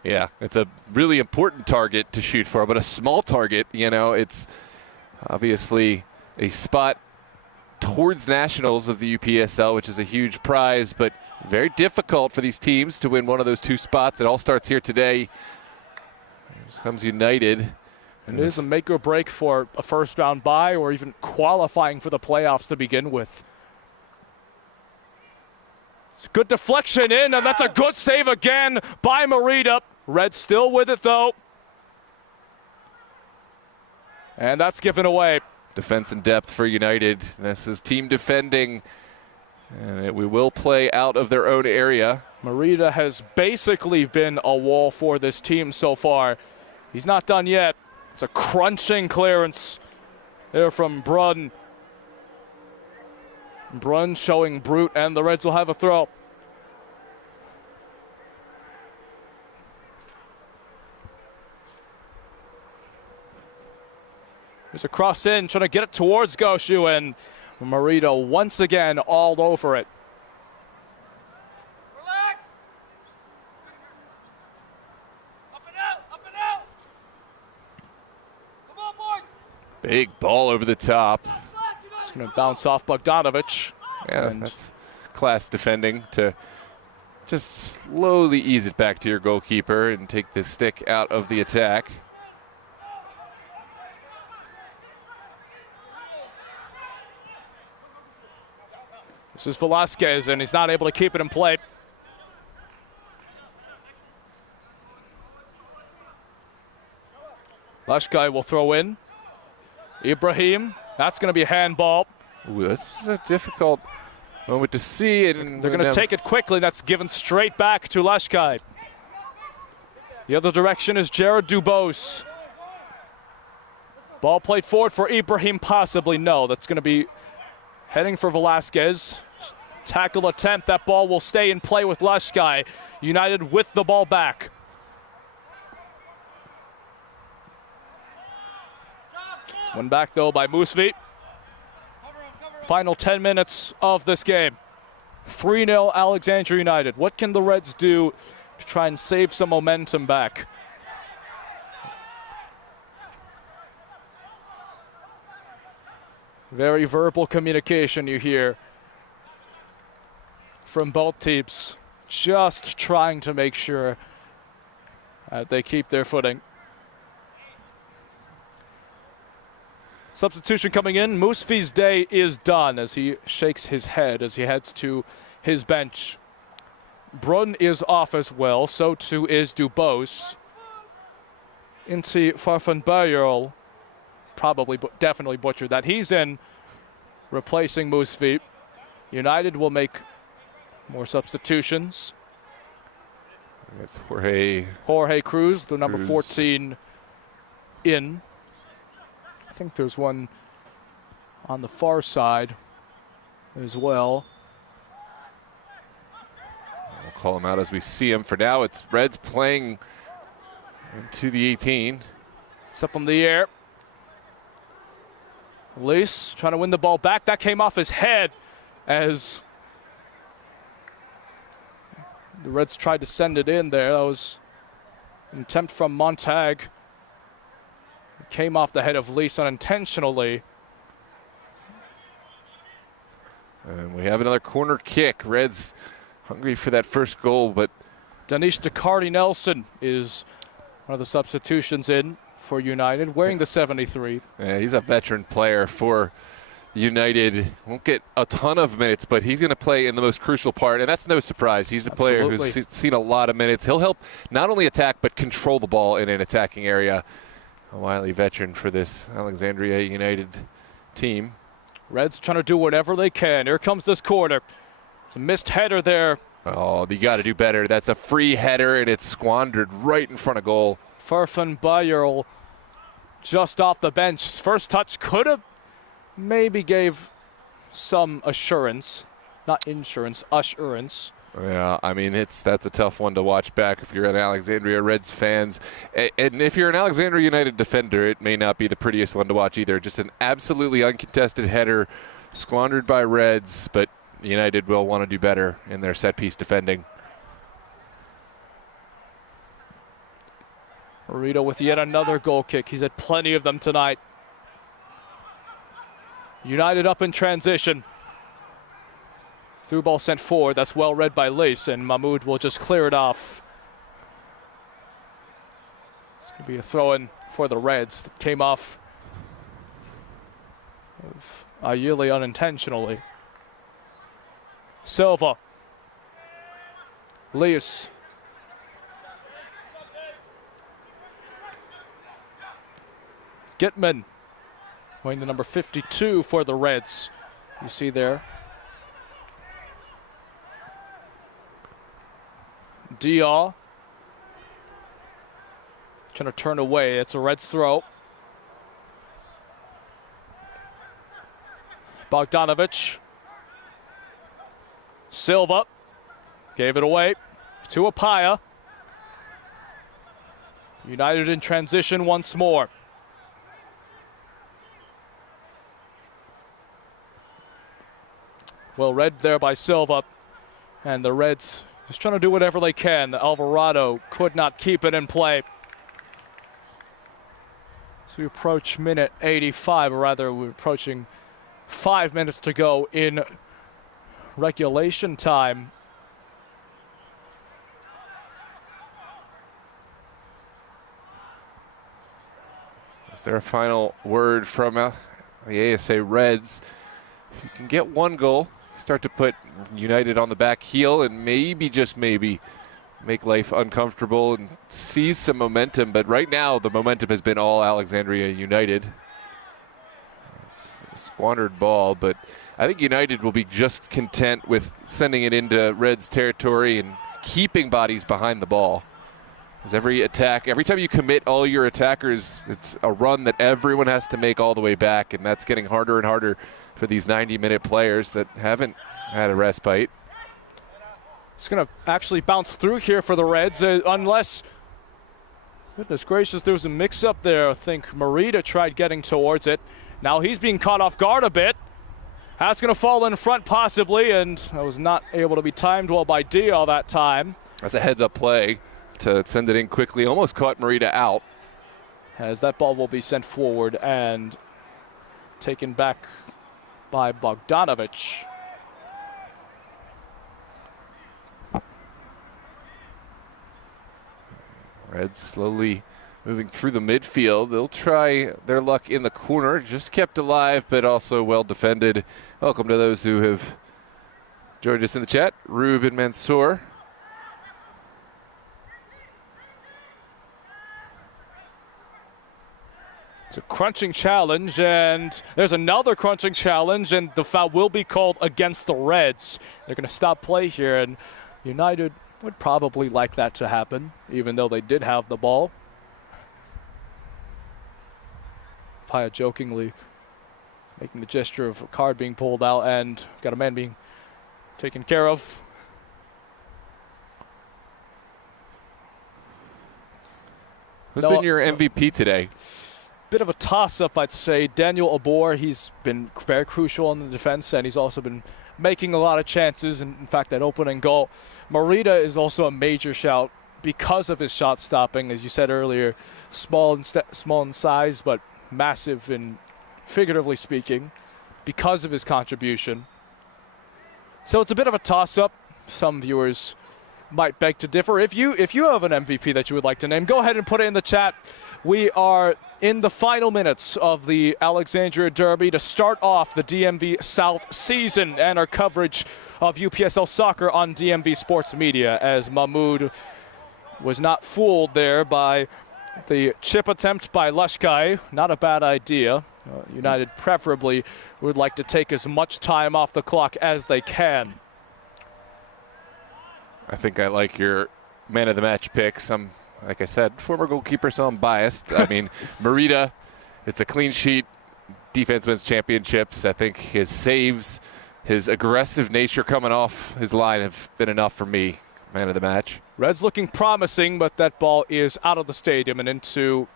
Yeah, it's a really important target to shoot for, but a small target, you know, it's obviously a spot towards nationals of the UPSL, which is a huge prize, but very difficult for these teams to win one of those 2 spots. It all starts here today. Here comes United. And it is a make or break for a first-round bye or even qualifying for the playoffs to begin with. It's a good deflection in, and that's a good save again by Merida. Red still with it, though. And that's given away. Defense and depth for United. This is team defending, and we will play out of their own area. Merida has basically been a wall for this team so far. He's not done yet. It's a crunching clearance there from Brunn. Brunn showing brute, and the Reds will have a throw. There's a cross in, trying to get it towards Goshu, and Merida once again all over it. Relax. Up and out, up and out. Come on, boys. Big ball over the top. It's going to bounce off Bogdanovic. Yeah, And that's class defending to just slowly ease it back to your goalkeeper and take the stick out of the attack. this is Velasquez, and he's not able to keep it in play. Leshkai will throw in. Ibrahim, that's going to be a handball. Ooh, this is a difficult moment to see. And They're going to take it quickly. That's given straight back to Leshkai. The other direction is Jared Dubose. Ball played forward for Ibrahim, possibly. No, that's going to be heading for Velasquez. Tackle attempt. That ball will stay in play with Leshkai. United with the ball back. One back, though, by Musvi. Final 10 minutes of this game. 3-0 Alexandria United. What can the Reds do to try and save some momentum back? Very verbal communication you hear from both teams. Just trying to make sure that they keep their footing. Substitution coming in. Musfi's day is done as he shakes his head as he heads to his bench. Brunn is off as well. So too is Dubose. Inti Farfanbayerl probably, definitely butchered that. He's in, replacing Musfi. United will make more substitutions. It's Jorge Cruz, the number 14, in. I think there's one on the far side as well. We'll call him out as we see him. For now, it's Reds playing into the 18. It's up in the air. Lease trying to win the ball back. That came off his head as the Reds tried to send it in there. That was an attempt from Montag. It came off the head of Lease unintentionally. And we have another corner kick. Reds hungry for that first goal, but Danish DeCarty Nelson is one of the substitutions in for United, wearing the 73. yeah, he's a veteran player for United. Won't get a ton of minutes, but he's going to play in the most crucial part, and that's no surprise. He's a player who's seen a lot of minutes. He'll help not only attack, but control the ball in an attacking area. A wily veteran for this Alexandria United team. Reds trying to do whatever they can. Here comes this corner. It's a missed header there. Oh, you got to do better. That's a free header, and it's squandered right in front of goal. Farfanbayerl just off the bench. His first touch could have maybe gave some assurance. Not insurance, assurance. Yeah, I mean, that's a tough one to watch back if you're an Alexandria Reds fans. And if you're an Alexandria United defender, it may not be the prettiest one to watch either. Just an absolutely uncontested header squandered by Reds, but United will want to do better in their set-piece defending. Morita with yet another goal kick. He's had plenty of them tonight. United up in transition. Through ball sent forward. That's well read by Lace, and Mahmoud will just clear it off. It's going to be a throw-in for the Reds that came off of Ayuli unintentionally. Silva. Lace. Gitman, wearing the number 52 for the Reds. You see there. Diaw. Trying to turn away. It's a Reds throw. Bogdanovic. Silva. Gave it away to Apaya. United in transition once more. Well read there by Silva, and the Reds just trying to do whatever they can. Alvarado could not keep it in play. So we approach minute 85, or rather we're approaching 5 minutes to go in regulation time. Is there a final word from the ASA Reds? If you can get one goal, start to put United on the back heel and maybe, just maybe, make life uncomfortable and seize some momentum. But right now, the momentum has been all Alexandria United. It's a squandered ball, but I think United will be just content with sending it into Reds territory and keeping bodies behind the ball. Because every attack, every time you commit all your attackers, it's a run that everyone has to make all the way back, and that's getting harder and harder for these 90-minute players that haven't had a respite. It's going to actually bounce through here for the Reds, unless, goodness gracious, there was a mix-up there. I think Morita tried getting towards it. Now he's being caught off guard a bit. That's going to fall in front possibly, and I was not able to be timed well by Diaw that time. That's a heads-up play to send it in quickly. Almost caught Morita out. As that ball will be sent forward and taken back by Bogdanovic. Reds slowly moving through the midfield. They'll try their luck in the corner. Just kept alive, but also well defended. Welcome to those who have joined us in the chat. Rube and Mansour. It's a crunching challenge, and there's another crunching challenge, and the foul will be called against the Reds. They're going to stop play here, and United would probably like that to happen, even though they did have the ball. Paya jokingly making the gesture of a card being pulled out, and we've got a man being taken care of. Who's been your MVP today? Bit of a toss-up, I'd say. Daniel Abor, he's been very crucial in the defense, and he's also been making a lot of chances. And in fact, that opening goal. Morita is also a major shout because of his shot stopping, as you said earlier. Small in size, but massive in figuratively speaking, because of his contribution. So it's a bit of a toss-up. Some viewers might beg to differ. If you have an MVP that you would like to name, go ahead and put it in the chat. We are in the final minutes of the Alexandria Derby to start off the DMV South season and our coverage of UPSL soccer on DMV Sports Media, as Mahmoud was not fooled there by the chip attempt by Leshkai. Not a bad idea. United preferably would like to take as much time off the clock as they can. I think I like your man of the match picks. I'm, like I said, former goalkeeper, so I'm biased. I mean, Morita, it's a clean sheet. Defense wins championships. I think his saves, his aggressive nature coming off his line have been enough for me. Man of the match. Reds looking promising, but that ball is out of the stadium and into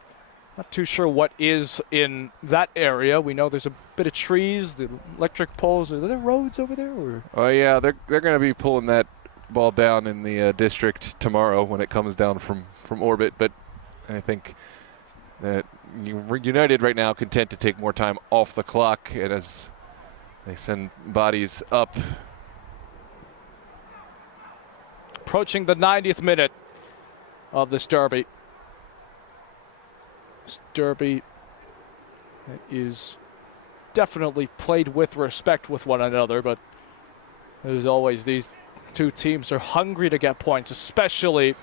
Not too sure what is in that area. We know there's a bit of trees, the electric poles. Are there roads over there? Or? Oh yeah, they're going to be pulling that ball down in the district tomorrow when it comes down from orbit. But I think that United right now content to take more time off the clock, and as they send bodies up. Approaching the 90th minute of this derby. This derby is definitely played with respect with one another, but as always, these two teams are hungry to get points, especially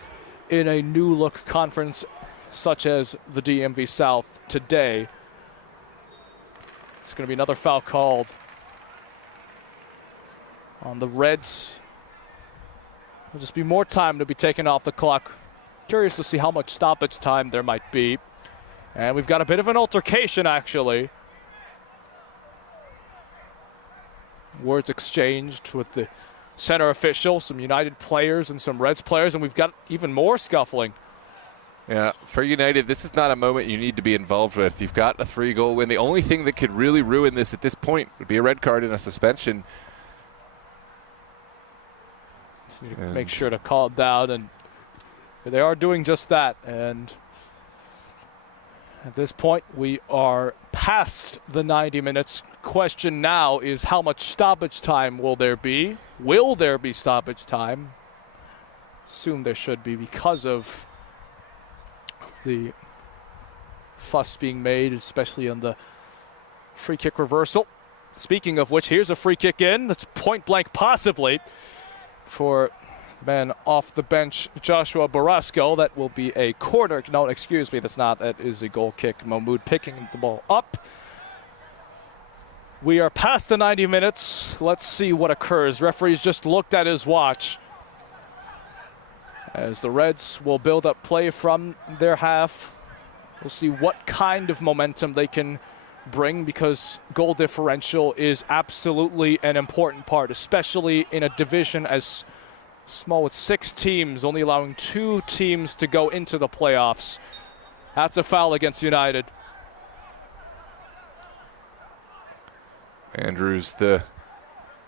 in a new look conference such as the DMV South today. It's going to be another foul called on the Reds. There'll just be more time to be taken off the clock. Curious to see how much stoppage time there might be. And we've got a bit of an altercation, actually. Words exchanged with the center official, some United players and some Reds players, and we've got even more scuffling. Yeah, for United, this is not a moment you need to be involved with. You've got a 3-goal win. The only thing that could really ruin this at this point would be a red card and a suspension. Make sure to calm down, and they are doing just that. And at this point, we are past the 90 minutes. Question now is how much stoppage time will there be? Will there be stoppage time? Assume there should be because of the fuss being made, especially on the free kick reversal. Speaking of which, here's a free kick in. That's point blank possibly for the man off the bench, Joshua Barasco. That will be a corner. No, excuse me, that's not. That is a goal kick. Mahmoud picking the ball up. We are past the 90 minutes. Let's see what occurs. Referee's just looked at his watch as the Reds will build up play from their half. We'll see what kind of momentum they can bring, because goal differential is absolutely an important part, especially in a division as small with 6 teams, only allowing 2 teams to go into the playoffs. That's a foul against United. Andrews, the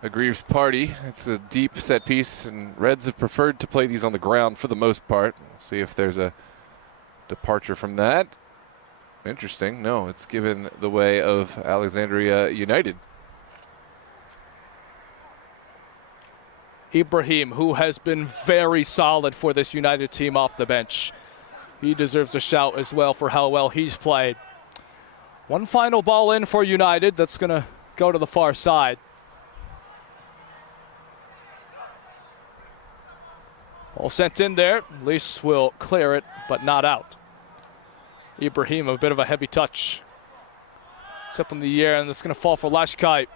aggrieved party. It's a deep set piece, and Reds have preferred to play these on the ground for the most part. We'll see if there's a departure from that. Interesting. No, it's given the way of Alexandria United. Ibrahim, who has been very solid for this United team off the bench. He deserves a shout as well for how well he's played. One final ball in for United that's going to go to the far side. Ball sent in there. Lease will clear it, but not out. Ibrahim, a bit of a heavy touch. It's up in the air, and it's going to fall for Lashkai.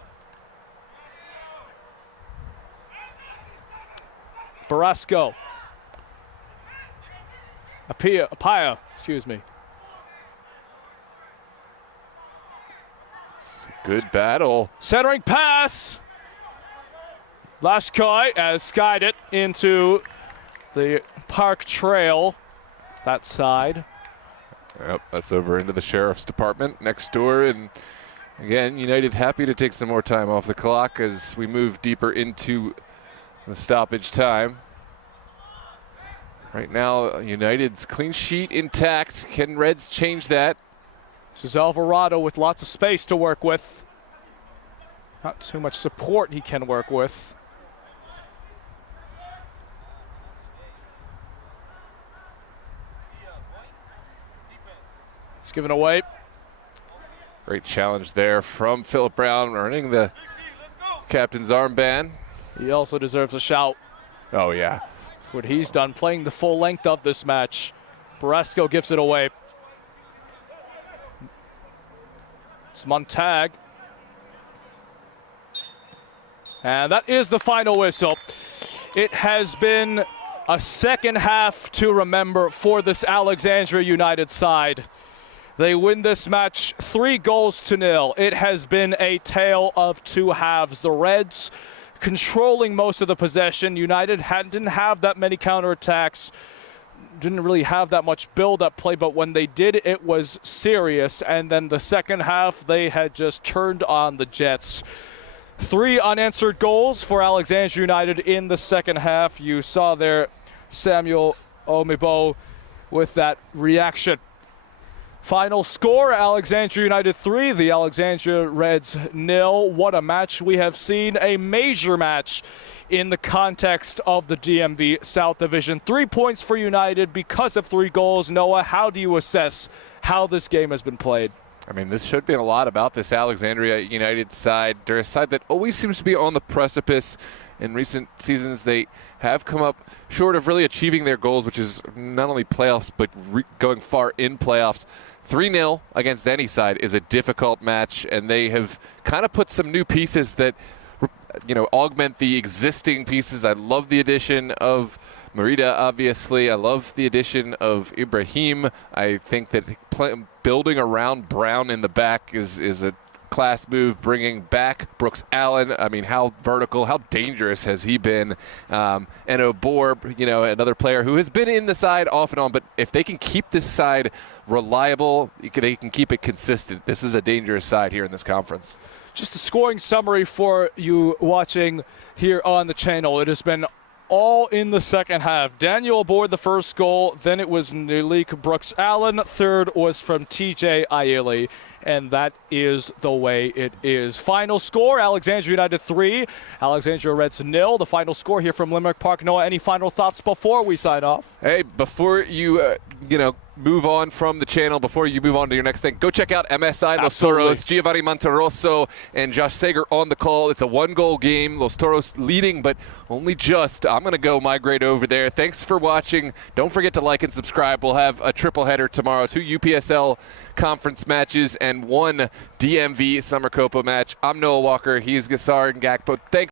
Barasco. Apaya, excuse me. Good battle. Centering pass. Lashkai has skied it into the park trail, that side. Yep, that's over into the sheriff's department next door. And again, United happy to take some more time off the clock as we move deeper into the stoppage time. Right now, United's clean sheet intact. Can Reds change that? This is Alvarado with lots of space to work with. Not too much support he can work with. It's given away. Great challenge there from Philip Brown, earning the captain's armband. He also deserves a shout. Oh, yeah. What he's done, playing the full length of this match. Barasco gives it away. It's Montag. And that is the final whistle. It has been a second half to remember for this Alexandria United side. They win this match 3-0. It has been a tale of 2 halves. The Reds controlling most of the possession. United didn't have that many counterattacks. didn't really have that much build-up play, but when they did, it was serious. And then the second half, they had just turned on the Jets. 3 unanswered goals for Alexandria United in the second half. You saw there Samuel Omibo with that reaction. Final score, Alexandria United 3, the Alexandria Reds 0. What a match we have seen, a major match in the context of the DMV South Division. 3 points for United because of 3 goals. Noah, how do you assess how this game has been played? I mean, this should be a lot about this Alexandria United side. They're a side that always seems to be on the precipice. In recent seasons, they have come up short of really achieving their goals, which is not only playoffs, but going far in playoffs. 3-0 against any side is a difficult match, and they have kind of put some new pieces that, augment the existing pieces. I love the addition of Merida, obviously. I love the addition of Ibrahim. I think that building around Brown in the back is a class move, bringing back Brooks Allen. I mean, how vertical, how dangerous has he been? And Obor, another player who has been in the side off and on, but if they can keep this side reliable, they can keep it consistent. This is a dangerous side here in this conference. Just a scoring summary for you watching here on the channel. It has been all in the second half. Daniel aboard the first goal, then it was Nelik Brooks Allen. Third was from TJ Ayeli, and that is the way it is. Final score, Alexandria United 3, Alexandria Reds 0. The final score here from Limerick Park. Noah, any final thoughts before we sign off? Hey, before you, move on from the channel, before you move on to your next thing, go check out MSI Los Toros, Giovanni Monterosso and Josh Sager on the call. It's a 1-goal game. Los Toros leading, but only just. I'm going to go migrate over there. Thanks for watching. Don't forget to like and subscribe. We'll have a triple header tomorrow, 2 UPSL conference matches and 1 DMV Summer Copa match. I'm Noah Walker. He's Gassar and Gakpo. Thanks.